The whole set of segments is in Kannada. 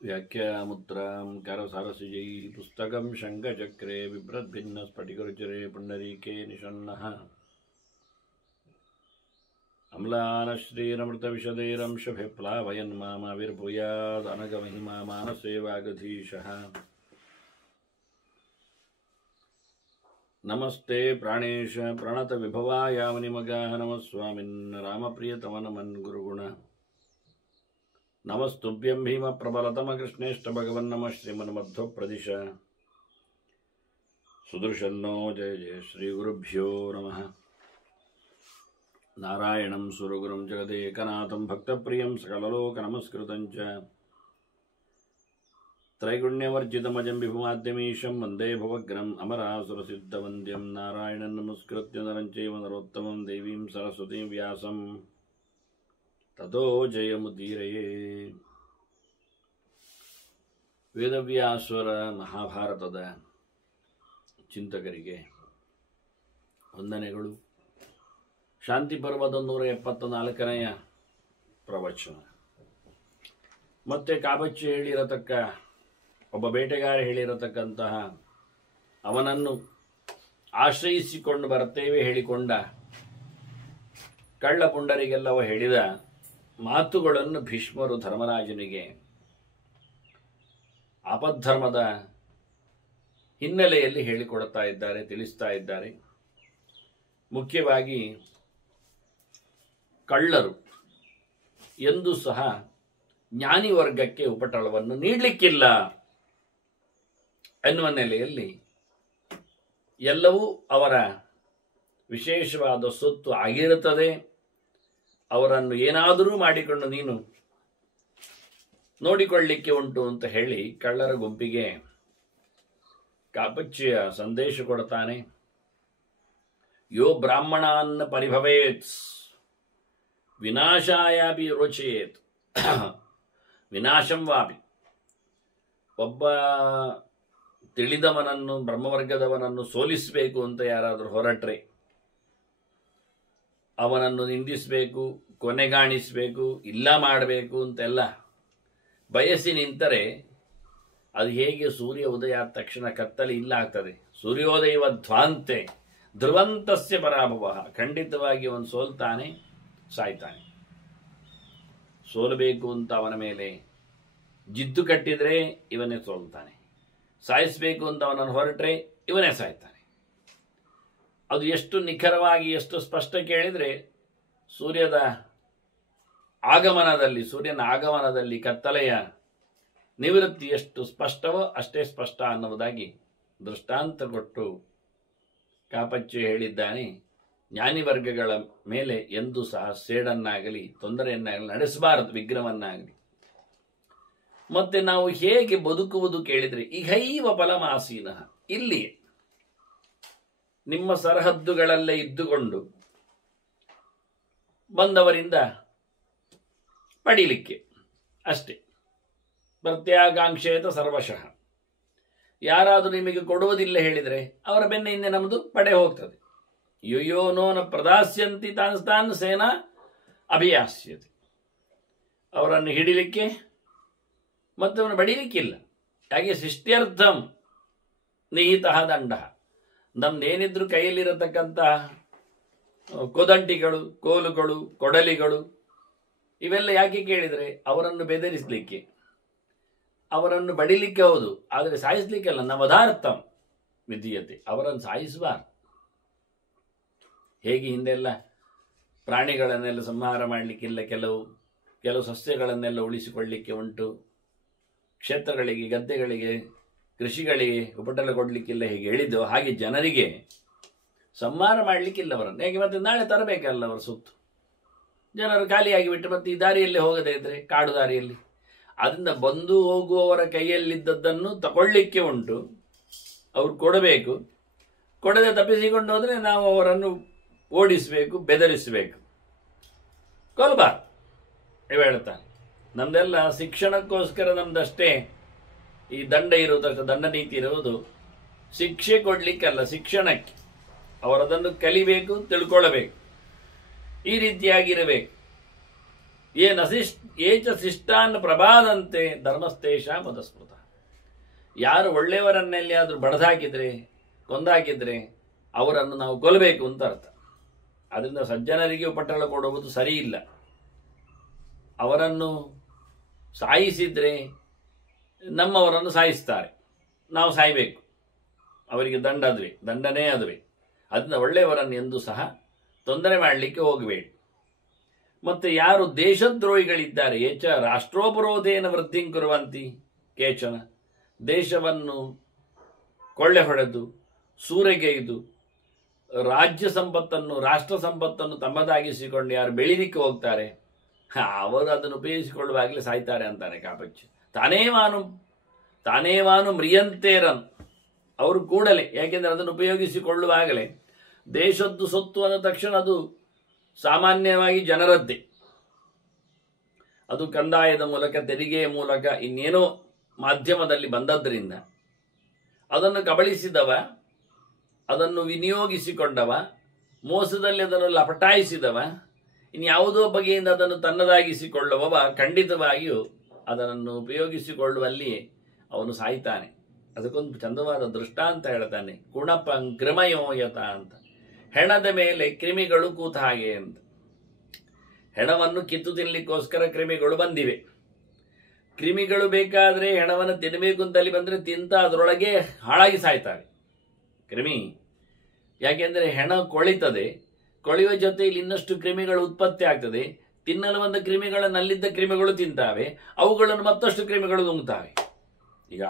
व्याख्यामुद्रां करसारसिजै पुस्तकं शङ्खचक्रे बिभ्रद्भिन्नस्फटिकरुचिरे पुण्डरीके निषण्णः अम्लानश्रीरमृतविशदैरंशभिप्लावयन् मामाविर्भूयादनगमहिमा मानसे वागधीशः नमस्ते प्राणेश प्रणतविभवायावनिमगाः नमः स्वामिन् रामप्रियतमनमन् गुरुगुण नमस्तुभ्यं भीमप्रबलतमकृष्णेष्ट भगवन् नमः श्रीमन्मध्वप्रदिश सुदर्शन्नो जय जय श्रीगुरुभ्यो नमः नारायणं सुरगुरुं जगदेकनाथं भक्तप्रियं सकललोकनमस्कृतं च त्रैगुण्यवर्जितमजं विभुमाद्यमीशं वन्दे भवग्रम् अमरासुरसिद्धवन्द्यं नारायणं नमस्कृत्य नरं चैव नरोत्तमं देवीं सरस्वतीं व्यासं ततो जयमुदीरये ವೇದವ್ಯಾಸರ ಮಹಾಭಾರತದ ಚಿಂತಕರಿಗೆ ವಂದನೆಗಳು. ಶಾಂತಿ ಪರ್ವದ 174ನೆಯ ಪ್ರವಚನ. ಮತ್ತೆ ಕಾಬಚ್ಚಿ ಹೇಳಿರತಕ್ಕ ಒಬ್ಬ ಬೇಟೆಗಾರ ಹೇಳಿರತಕ್ಕಂತಹ ಅವನನ್ನು ಆಶ್ರಯಿಸಿಕೊಂಡು ಬರ್ತೇವೆ ಹೇಳಿಕೊಂಡ ಕಳ್ಳ ಪುಂಡರಿಗೆಲ್ಲವ ಹೇಳಿದ ಮಾತುಗಳನ್ನು ಭೀಷ್ಮರು ಧರ್ಮರಾಜನಿಗೆ ಆಪದ್ಧರ್ಮದ ಹಿನ್ನೆಲೆಯಲ್ಲಿ ಹೇಳಿಕೊಡ್ತಾ ಇದ್ದಾರೆ, ತಿಳಿಸ್ತಾ ಇದ್ದಾರೆ. ಮುಖ್ಯವಾಗಿ ಕಳ್ಳರು ಎಂದೂ ಸಹ ಜ್ಞಾನಿ ವರ್ಗಕ್ಕೆ ಉಪಟಳವನ್ನು ನೀಡಲಿಕ್ಕಿಲ್ಲ ಎನ್ನುವ ನೆಲೆಯಲ್ಲಿ ಎಲ್ಲವೂ ಅವರ ವಿಶೇಷವಾದ ಸೊತ್ತು ಆಗಿರುತ್ತದೆ. ಅವರನ್ನು ಏನಾದರೂ ಮಾಡಿಕೊಂಡು ನೀನು ನೋಡಿಕೊಳ್ಳಲಿಕ್ಕೆ ಉಂಟು ಅಂತ ಹೇಳಿ ಕಳ್ಳರ ಗುಂಪಿಗೆ ಕಾಪಚ್ಚಿಯ ಸಂದೇಶ ಕೊಡ್ತಾನೆ. ಯೋ ಬ್ರಾಹ್ಮಣಾನ್ ಪರಿಭವೇತ್ ವಿನಾಶಾಯಾಪಿ ರೋಚಯೇತ್ ವಿನಾಶಂ ವಾಪಿ. ಒಬ್ಬ ತಿಳಿದವನನ್ನು ಬ್ರಹ್ಮವರ್ಗದವನನ್ನು ಸೋಲಿಸಬೇಕು ಅಂತ ಯಾರಾದರೂ ಹೊರಟ್ರೆ, ಅವನನ್ನು ನಿಂದಿಸಬೇಕು, ಕೊನೆಗಾಣಿಸಬೇಕು, ಇಲ್ಲ ಮಾಡಬೇಕು ಅಂತೆಲ್ಲ ಬಯಸಿ ನಿಂತರೆ ಅದು ಹೇಗೆ ಸೂರ್ಯ ಉದಯ ಆದ ತಕ್ಷಣ ಕತ್ತಲೆ ಇಲ್ಲ ಆಗ್ತದೆ. ಸೂರ್ಯೋದಯವ ಧ್ವಾಂತೆ ಧ್ರುವಂತಸ್ಯ ಪರಾಭವ. ಖಂಡಿತವಾಗಿ ಅವನು ಸೋಲ್ತಾನೆ, ಸಾಯ್ತಾನೆ. ಸೋಲಬೇಕು ಅಂತ ಅವನ ಮೇಲೆ ಜಿದ್ದು ಕಟ್ಟಿದ್ರೆ ಇವನೇ ಸೋಲ್ತಾನೆ, ಸಾಯಿಸಬೇಕು ಅಂತ ಅವನನ್ನು ಹೊರಟ್ರೆ ಇವನೇ ಸಾಯ್ತಾನೆ. ಅದು ಎಷ್ಟು ನಿಖರವಾಗಿ, ಎಷ್ಟು ಸ್ಪಷ್ಟ ಕೇಳಿದರೆ ಸೂರ್ಯನ ಆಗಮನದಲ್ಲಿ ಕತ್ತಲೆಯ ನಿವೃತ್ತಿ ಎಷ್ಟು ಸ್ಪಷ್ಟವೋ ಅಷ್ಟೇ ಸ್ಪಷ್ಟ ಅನ್ನುವುದಾಗಿ ದೃಷ್ಟಾಂತ ಕೊಟ್ಟು ಕಾಪಚ್ಚಿ ಹೇಳಿದ್ದಾನೆ. ಜ್ಞಾನಿ ವರ್ಗಗಳ ಮೇಲೆ ಎಂದೂ ಸಹ ಸೇಡನ್ನಾಗಲಿ ತೊಂದರೆಯನ್ನಾಗಲಿ ನಡೆಸಬಾರದು, ವಿಗ್ರಹವನ್ನಾಗಲಿ. ಮತ್ತೆ ನಾವು ಹೇಗೆ ಬದುಕುವುದು ಕೇಳಿದರೆ ಇಹೈವ ಫಲಮಾಸೀನಃ, ಇಲ್ಲಿ ನಿಮ್ಮ ಸರಹದ್ದುಗಳಲ್ಲೇ ಇದ್ದುಕೊಂಡು ಬಂದವರಿಂದ ಪಡೀಲಿಕ್ಕೆ ಅಷ್ಟೇ. ಪ್ರತ್ಯಾಕಾಂಕ್ಷೇತ ಸರ್ವಶಃ. ಯಾರಾದರೂ ನಿಮಗೆ ಕೊಡುವುದಿಲ್ಲ ಹೇಳಿದರೆ ಅವರ ಬೆನ್ನ ಹಿಂದೆ ನಮ್ಮದು ಪಡೆ ಹೋಗ್ತದೆ. ಯೋಯೋ ನೋನ ಪ್ರದಾಸ್ಯಂತಿ ತಾನ್ ಸೇನಾ ಅಭಿಯಾಸ್ಯತೆ. ಅವರನ್ನು ಹಿಡಿಲಿಕ್ಕೆ ಮತ್ತು ಅವನು ಬಡೀಲಿಕ್ಕಿಲ್ಲ. ಹಾಗೆ ಶಿಷ್ಟ್ಯರ್ಥಂ ನಿಹಿತಃ ದಂಡ. ನಮ್ದೇನಿದ್ರು ಕೈಯಲ್ಲಿರತಕ್ಕಂತಹ ಕೊದಂಟಿಗಳು, ಕೋಲುಗಳು, ಕೊಡಲಿಗಳು ಇವೆಲ್ಲ ಯಾಕೆ ಕೇಳಿದರೆ ಅವರನ್ನು ಬೆದರಿಸಲಿಕ್ಕೆ, ಅವರನ್ನು ಬಡಿಲಿಕ್ಕೆ. ಹೌದು, ಆದರೆ ಸಾಯಿಸಲಿಕ್ಕೆಲ್ಲ. ನವದಾರ್ಥಂ ವಿಧೀಯತೆ. ಅವರನ್ನು ಸಾಯಿಸಬಾರ್ದು. ಹೇಗೆ ಹಿಂದೆಲ್ಲ ಪ್ರಾಣಿಗಳನ್ನೆಲ್ಲ ಸಂಹಾರ ಮಾಡಲಿಕ್ಕಿಲ್ಲ, ಕೆಲವು ಸಸ್ಯಗಳನ್ನೆಲ್ಲ ಉಳಿಸಿಕೊಳ್ಳಲಿಕ್ಕೆ ಉಂಟು, ಕ್ಷೇತ್ರಗಳಿಗೆ, ಗದ್ದೆಗಳಿಗೆ, ಕೃಷಿಗಳಿಗೆ ಉಪಟಳ ಕೊಡಲಿಕ್ಕಿಲ್ಲ, ಹೇಗೆ ಹೇಳಿದ್ದೋ ಹಾಗೆ ಜನರಿಗೆ ಸಂಹಾರ ಮಾಡಲಿಕ್ಕಿಲ್ಲ ಅವರನ್ನು. ಹೇಗೆ ಮತ್ತೆ ನಾಳೆ ತರಬೇಕಲ್ಲ ಅವರ ಸುತ್ತು. ಜನರು ಖಾಲಿಯಾಗಿ ಬಿಟ್ಟು ಮತ್ತೆ ಈ ದಾರಿಯಲ್ಲಿ ಹೋಗದೇ ಇದ್ರೆ, ಕಾಡು ದಾರಿಯಲ್ಲಿ, ಅದರಿಂದ ಬಂದು ಹೋಗುವವರ ಕೈಯಲ್ಲಿದ್ದದ್ದನ್ನು ತಗೊಳ್ಳಿಕ್ಕೆ ಉಂಟು, ಅವ್ರು ಕೊಡಬೇಕು. ಕೊಡದೆ ತಪ್ಪಿಸಿಕೊಂಡು ಹೋದರೆ ನಾವು ಅವರನ್ನು ಓಡಿಸಬೇಕು, ಬೆದರಿಸಬೇಕು, ಕೊಲ್ಬಾರ್ದು. ಇವ ಹೇಳ್ತಾನೆ, ನಮ್ದೆಲ್ಲ ಶಿಕ್ಷಣಕ್ಕೋಸ್ಕರ ನಮ್ದಷ್ಟೇ ಈ ದಂಡ ನೀತಿ ಇರುವುದು ಶಿಕ್ಷೆ ಕೊಡ್ಲಿಕ್ಕಲ್ಲ, ಶಿಕ್ಷಣಕ್ಕೆ. ಅವರದನ್ನು ಕಲಿಬೇಕು, ತಿಳ್ಕೊಳ್ಳಬೇಕು. ಈ ರೀತಿಯಾಗಿರಬೇಕು. ಏಚ ಶಿಷ್ಟಾನ್ ಪ್ರಭಾದಂತೆ ಧರ್ಮಸ್ತೇಷ ಮದಸ್ಮೃತ. ಯಾರು ಒಳ್ಳೆಯವರನ್ನೆಲ್ಲಿಯಾದರೂ ಬಡದಾಕಿದ್ರೆ, ಕೊಂದಾಕಿದ್ರೆ ಅವರನ್ನು ನಾವು ಕೊಲ್ಲಬೇಕು ಅಂತ ಅರ್ಥ. ಅದರಿಂದ ಸಜ್ಜನರಿಗೆ ಉಪಟಳ ಕೊಡುವುದು ಸರಿ ಇಲ್ಲ. ಅವರನ್ನು ಸಾಯಿಸಿದ್ರೆ ನಮ್ಮವರನ್ನು ಸಾಯಿಸ್ತಾರೆ, ನಾವು ಸಾಯಬೇಕು. ಅವರಿಗೆ ದಂಡನೇ ಅದುವೆ. ಅದನ್ನ ಒಳ್ಳೆಯವರನ್ನು ಎಂದೂ ಸಹ ತೊಂದರೆ ಮಾಡಲಿಕ್ಕೆ ಹೋಗಬೇಡಿ. ಮತ್ತು ಯಾರು ದೇಶದ್ರೋಹಿಗಳಿದ್ದಾರೆ, ಏಚ ರಾಷ್ಟ್ರೋಪರೋಧೇನ ವೃದ್ಧಿಂ ಕುರುವಂತಿ ಕೇಚನ, ದೇಶವನ್ನು ಕೊಳ್ಳೆ ಹೊಡೆದು ಸೂರೆಗೈದು ರಾಜ್ಯ ಸಂಪತ್ತನ್ನು, ರಾಷ್ಟ್ರ ಸಂಪತ್ತನ್ನು ತಮ್ಮದಾಗಿಸಿಕೊಂಡು ಯಾರು ಬೆಳೀಲಿಕ್ಕೆ ಹೋಗ್ತಾರೆ, ಅವರು ಅದನ್ನು ಉಪಯೋಗಿಸಿಕೊಳ್ಳುವಾಗಲೇ ಸಾಯ್ತಾರೆ ಅಂತಾನೆ ಕಾಪಚ್ಚ. ತಾನೇವಾನು ಮ್ರಿಯಂತೇರನ್, ಅವರು ಕೂಡಲೇ, ಯಾಕೆಂದರೆ ಅದನ್ನು ಉಪಯೋಗಿಸಿಕೊಳ್ಳುವಾಗಲೇ ದೇಶದ್ದು ಸೊತ್ತು ಅಂದ ತಕ್ಷಣ ಅದು ಸಾಮಾನ್ಯವಾಗಿ ಜನರದ್ದೇ. ಅದು ಕಂದಾಯದ ಮೂಲಕ, ತೆರಿಗೆಯ ಮೂಲಕ, ಇನ್ನೇನೋ ಮಾಧ್ಯಮದಲ್ಲಿ ಬಂದದ್ದರಿಂದ ಅದನ್ನು ಕಬಳಿಸಿದವ, ಅದನ್ನು ವಿನಿಯೋಗಿಸಿಕೊಂಡವ, ಮೋಸದಲ್ಲಿ ಅದನ್ನು ಲಪಟಾಯಿಸಿದವ, ಇನ್ಯಾವುದೋ ಬಗೆಯಿಂದ ಅದನ್ನು ತನ್ನದಾಗಿಸಿಕೊಳ್ಳುವವ ಖಂಡಿತವಾಗಿಯೂ ಅದನ್ನು ಉಪಯೋಗಿಸಿಕೊಳ್ಳುವಲ್ಲಿಯೇ ಅವನು ಸಾಯ್ತಾನೆ. ಅದಕ್ಕೊಂದು ಚಂದವಾದ ದೃಷ್ಟಾಂತ ಹೇಳ್ತಾನೆ, ಕುಣಪಂ ಕ್ರಿಮಯೋಯತ ಅಂತ. ಹೆಣದ ಮೇಲೆ ಕ್ರಿಮಿಗಳು ಕೂತ ಹಾಗೆ ಅಂತ. ಹೆಣವನ್ನು ಕಿತ್ತು ತಿನ್ನಲಿಕ್ಕೋಸ್ಕರ ಕ್ರಿಮಿಗಳು ಬಂದಿವೆ. ಕ್ರಿಮಿಗಳು ಬೇಕಾದರೆ ಹೆಣವನ್ನು ತಿನ್ನಬೇಕು ಅಂತಲ್ಲಿ ಬಂದರೆ ತಿಂತ ಅದರೊಳಗೆ ಹಾಳಾಗಿ ಸಾಯ್ತವೆ ಕ್ರಿಮಿ. ಯಾಕೆಂದರೆ ಹೆಣ ಕೊಳಿತದೆ, ಕೊಳೆಯುವ ಜೊತೆಯಲ್ಲಿ ಇನ್ನಷ್ಟು ಕ್ರಿಮಿಗಳು ಉತ್ಪತ್ತಿ ಆಗ್ತದೆ. ತಿನ್ನಲು ಬಂದ ಕ್ರಿಮಿಗಳನ್ನಲ್ಲಿದ್ದ ಕ್ರಿಮಿಗಳು ತಿಂತಾವೆ, ಅವುಗಳನ್ನು ಮತ್ತಷ್ಟು ಕ್ರಿಮಿಗಳು ನುಂಗ್ತಾವೆ. ಈಗ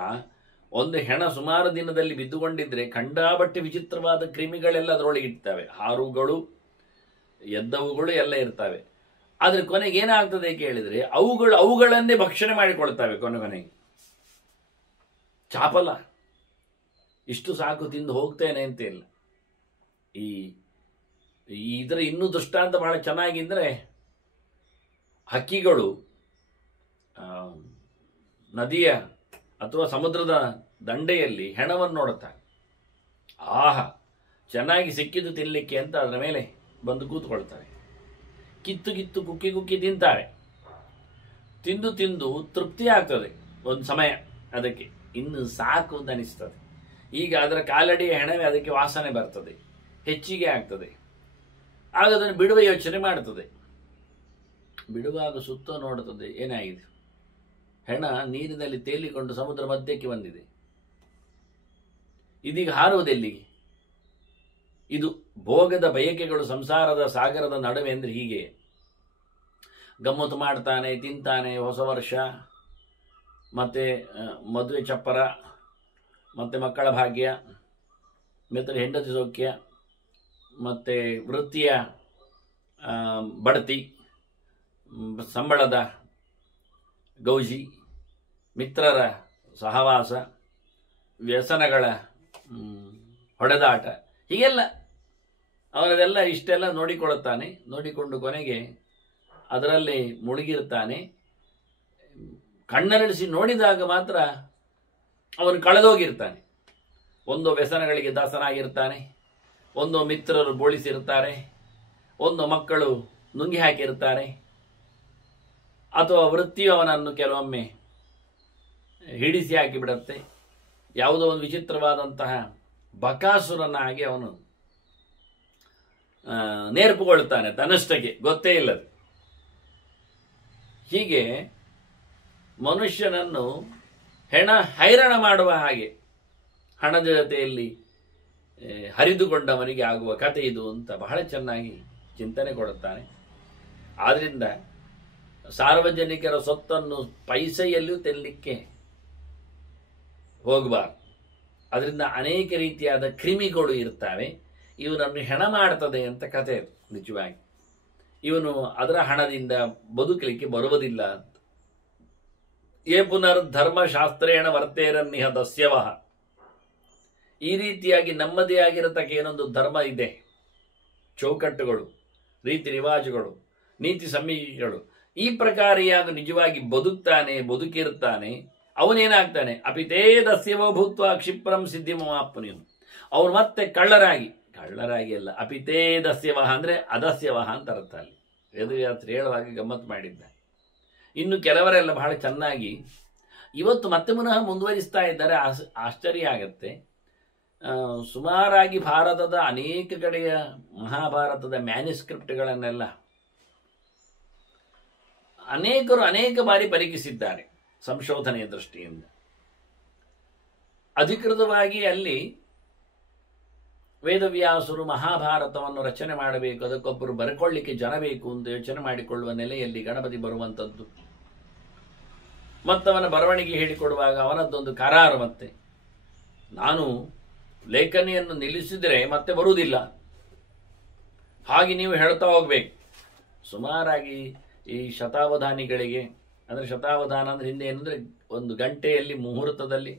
ಒಂದು ಹೆಣ ಸುಮಾರು ದಿನದಲ್ಲಿ ಬಿದ್ದುಕೊಂಡಿದ್ರೆ ಖಂಡಾಬಟ್ಟೆ ವಿಚಿತ್ರವಾದ ಕ್ರಿಮಿಗಳೆಲ್ಲ ಅದರೊಳಗೆ ಇರ್ತವೆ. ಹಾರುಗಳು, ಎದ್ದವುಗಳು ಎಲ್ಲ ಇರ್ತವೆ. ಆದರೆ ಕೊನೆಗೆ ಏನಾಗ್ತದೆ ಕೇಳಿದರೆ ಅವುಗಳನ್ನೇ ಭಕ್ಷಣೆ ಮಾಡಿಕೊಳ್ತವೆ. ಕೊನೆಗೆ ಚಾಪಲ, ಇಷ್ಟು ಸಾಕು ತಿಂದು ಹೋಗ್ತೇನೆ ಅಂತ ಇಲ್ಲ. ಇದರ ಇನ್ನೂ ದೃಷ್ಟಾಂತ ಬಹಳ ಚೆನ್ನಾಗಿದ್ದರೆ, ಹಕ್ಕಿಗಳು ನದಿಯ ಅಥವಾ ಸಮುದ್ರದ ದಂಡೆಯಲ್ಲಿ ಹೆಣವನ್ನು ನೋಡುತ್ತಾರೆ. ಆಹಾ, ಚೆನ್ನಾಗಿ ಸಿಕ್ಕಿದ್ದು ತಿನ್ನಲಿಕ್ಕೆ ಅಂತ ಅದರ ಮೇಲೆ ಬಂದು ಕೂತ್ಕೊಳ್ತಾರೆ. ಕಿತ್ತು ಕುಕ್ಕಿ ತಿಂತಾರೆ. ತಿಂದು ತೃಪ್ತಿ ಆಗ್ತದೆ ಒಂದು ಸಮಯ, ಅದಕ್ಕೆ ಇನ್ನು ಸಾಕು ಅಂತ ಅನಿಸ್ತದೆ. ಈಗ ಅದರ ಕಾಲಡಿಯ ಹೆಣವೇ ಅದಕ್ಕೆ ವಾಸನೆ ಬರ್ತದೆ, ಹೆಚ್ಚಿಗೆ ಆಗ್ತದೆ. ಆಗ ಅದನ್ನು ಬಿಡುವ ಯೋಚನೆ ಮಾಡ್ತದೆ. ಬಿಡುವಾಗ ಸುತ್ತ ನೋಡುತ್ತದೆ, ಏನಾಗಿದೆ? ಹೆಣ ನೀರಿನಲ್ಲಿ ತೇಲಿಕೊಂಡು ಸಮುದ್ರ ಮಧ್ಯಕ್ಕೆ ಬಂದಿದೆ. ಇದೀಗ ಹಾರುವುದೆಲ್ಲಿಗೆ? ಇದು ಭೋಗದ ಬಯಕೆಗಳು ಸಂಸಾರದ ಸಾಗರದ ನಡುವೆ ಅಂದರೆ ಹೀಗೆ. ಗಮ್ಮತ್ತು ಮಾಡ್ತಾನೆ, ತಿಂತಾನೆ, ಹೊಸ ವರ್ಷ, ಮತ್ತೆ ಮದುವೆ ಚಪ್ಪರ, ಮತ್ತೆ ಮಕ್ಕಳ ಭಾಗ್ಯ, ಮತ್ತೆ ಹೆಂಡತಿ ಸೌಖ್ಯ, ಮತ್ತೆ ವೃತ್ತಿಯ ಬಡ್ತಿ, ಸಂಬಳದ ಗೌಜಿ, ಮಿತ್ರರ ಸಹವಾಸ, ವ್ಯಸನಗಳ ಹೊಡೆದಾಟ, ಹೀಗೆಲ್ಲ ಅವನದೆಲ್ಲ ಇಷ್ಟೆಲ್ಲ ನೋಡಿಕೊಳ್ಳುತ್ತಾನೆ. ನೋಡಿಕೊಂಡು ಕೊನೆಗೆ ಅದರಲ್ಲಿ ಮುಳುಗಿರ್ತಾನೆ. ಕಣ್ಣರಳಿಸಿ ನೋಡಿದಾಗ ಮಾತ್ರ ಅವನು ಕಳೆದೋಗಿರ್ತಾನೆ. ಒಂದು ವ್ಯಸನಗಳಿಗೆ ದಾಸನಾಗಿರ್ತಾನೆ, ಒಂದು ಮಿತ್ರರು ಬೋಳಿಸಿರ್ತಾರೆ, ಒಂದು ಮಕ್ಕಳು ನುಂಗಿ ಹಾಕಿರ್ತಾರೆ, ಅಥವಾ ವೃತ್ತಿಯು ಅವನನ್ನು ಕೆಲವೊಮ್ಮೆ ಹಿಡಿಸಿ ಹಾಕಿಬಿಡತ್ತೆ. ಯಾವುದೋ ಒಂದು ವಿಚಿತ್ರವಾದಂತಹ ಬಕಾಸುರನಾಗಿ ಅವನು ನೇರ್ಪುಗೊಳ್ತಾನೆ, ತನ್ನಷ್ಟಕ್ಕೆ ಗೊತ್ತೇ ಇಲ್ಲದ. ಹೀಗೆ ಮನುಷ್ಯನನ್ನು ಹೆಣ ಹೈರಾಣ ಮಾಡುವ ಹಾಗೆ ಹಣದ ಜೊತೆಯಲ್ಲಿ ಹರಿದುಕೊಂಡವನಿಗೆ ಆಗುವ ಕಥೆ ಇದು ಅಂತ ಬಹಳ ಚೆನ್ನಾಗಿ ಚಿಂತನೆ ಕೊಡುತ್ತಾನೆ. ಆದ್ರಿಂದ ಸಾರ್ವಜನಿಕರ ಸೊತ್ತನ್ನು ಪೈಸೆಯಲ್ಲಿಯೂ ತೆರಲಿಕ್ಕೆ ಹೋಗಬಾರ್ದು. ಅದರಿಂದ ಅನೇಕ ರೀತಿಯಾದ ಕ್ರಿಮಿಗಳು ಇರ್ತವೆ. ಇವನನ್ನು ಹೆಣ ಮಾಡ್ತದೆ ಅಂತ ಕಥೆ ನಿಜವಾಗಿ. ಇವನು ಅದರ ಹಣದಿಂದ ಬದುಕಲಿಕ್ಕೆ ಬರುವುದಿಲ್ಲ ಅಂತ. ಏ ಪುನರ್ ಧರ್ಮಶಾಸ್ತ್ರೇಣ ವರ್ತೇರನ್ನಿಹ ದಸ್ಯವಹ. ಈ ರೀತಿಯಾಗಿ ನಮ್ಮದೇ ಆಗಿರತಕ್ಕ ಏನೊಂದು ಧರ್ಮ ಇದೆ, ಚೌಕಟ್ಟುಗಳು, ರೀತಿ ರಿವಾಜುಗಳು, ನೀತಿ ಸಂಹಿತೆಗಳು, ಈ ಪ್ರಕಾರಿಯಾಗಿ ನಿಜವಾಗಿ ಬದುಕಿರ್ತಾನೆ. ಅವನೇನಾಗ್ತಾನೆ? ಅಪಿತೇ ದಸ್ಯವೋ ಭೂತ್ವ ಕ್ಷಿಪ್ರಂ ಸಿದ್ಧಿಮಾಪ್ನಿಯು. ಅವನು ಮತ್ತೆ ಕಳ್ಳರಾಗಿ, ಕಳ್ಳರಾಗಿ ಅಲ್ಲ, ಅಪಿತೇ ದಸ್ಯವಹ ಅಂದರೆ ಅದಸ್ಯವಹ ಅಂತ ಅರ್ಥ. ಅಲ್ಲಿ ವೇದವ್ಯಾಸರು ಹೇಳುವಾಗ ಗಮ್ಮತ್ತು ಮಾಡಿದ್ದ. ಇನ್ನು ಕೆಲವರೆಲ್ಲ ಬಹಳ ಚೆನ್ನಾಗಿ ಇವತ್ತು ಮತ್ತೆ ಪುನಃ ಮುಂದುವರಿಸ್ತಾ ಇದ್ದಾರೆ. ಆಶ್ಚರ್ಯ ಆಗತ್ತೆ. ಸುಮಾರಾಗಿ ಭಾರತದ ಅನೇಕ ಕಡೆಯ ಮಹಾಭಾರತದ ಮ್ಯಾನ್ಯುಸ್ಕ್ರಿಪ್ಟ್ಗಳನ್ನೆಲ್ಲ ಅನೇಕರು ಅನೇಕ ಬಾರಿ ಪರೀಕ್ಷಿಸಿದ್ದಾರೆ ಸಂಶೋಧನೆಯ ದೃಷ್ಟಿಯಿಂದ. ಅಧಿಕೃತವಾಗಿ ಅಲ್ಲಿ ವೇದವ್ಯಾಸರು ಮಹಾಭಾರತವನ್ನು ರಚನೆ ಮಾಡಬೇಕು, ಅದಕ್ಕೊಬ್ಬರು ಬರ್ಕೊಳ್ಳಿಕ್ಕೆ ಜನ ಬೇಕು ಅಂತ ಯೋಚನೆ ಮಾಡಿಕೊಳ್ಳುವ ನೆಲೆಯಲ್ಲಿ ಗಣಪತಿ ಬರುವಂಥದ್ದು. ಮತ್ತವನ ಬರವಣಿಗೆ ಹೇಳಿಕೊಡುವಾಗ ಅವನದ್ದೊಂದು ಕರಾರು. ಮತ್ತೆ ನಾನು ಲೇಖನಿಯನ್ನು ನಿಲ್ಲಿಸಿದರೆ ಮತ್ತೆ ಬರುವುದಿಲ್ಲ, ಹಾಗೆ ನೀವು ಹೇಳ್ತಾ ಹೋಗ್ಬೇಕು. ಸುಮಾರಾಗಿ ಈ ಶತಾವಧಾನಿಗಳಿಗೆ, ಅಂದರೆ ಶತಾವಧಾನ ಅಂದರೆ ಹಿಂದೆ ಏನಂದರೆ ಒಂದು ಗಂಟೆಯಲ್ಲಿ ಮುಹೂರ್ತದಲ್ಲಿ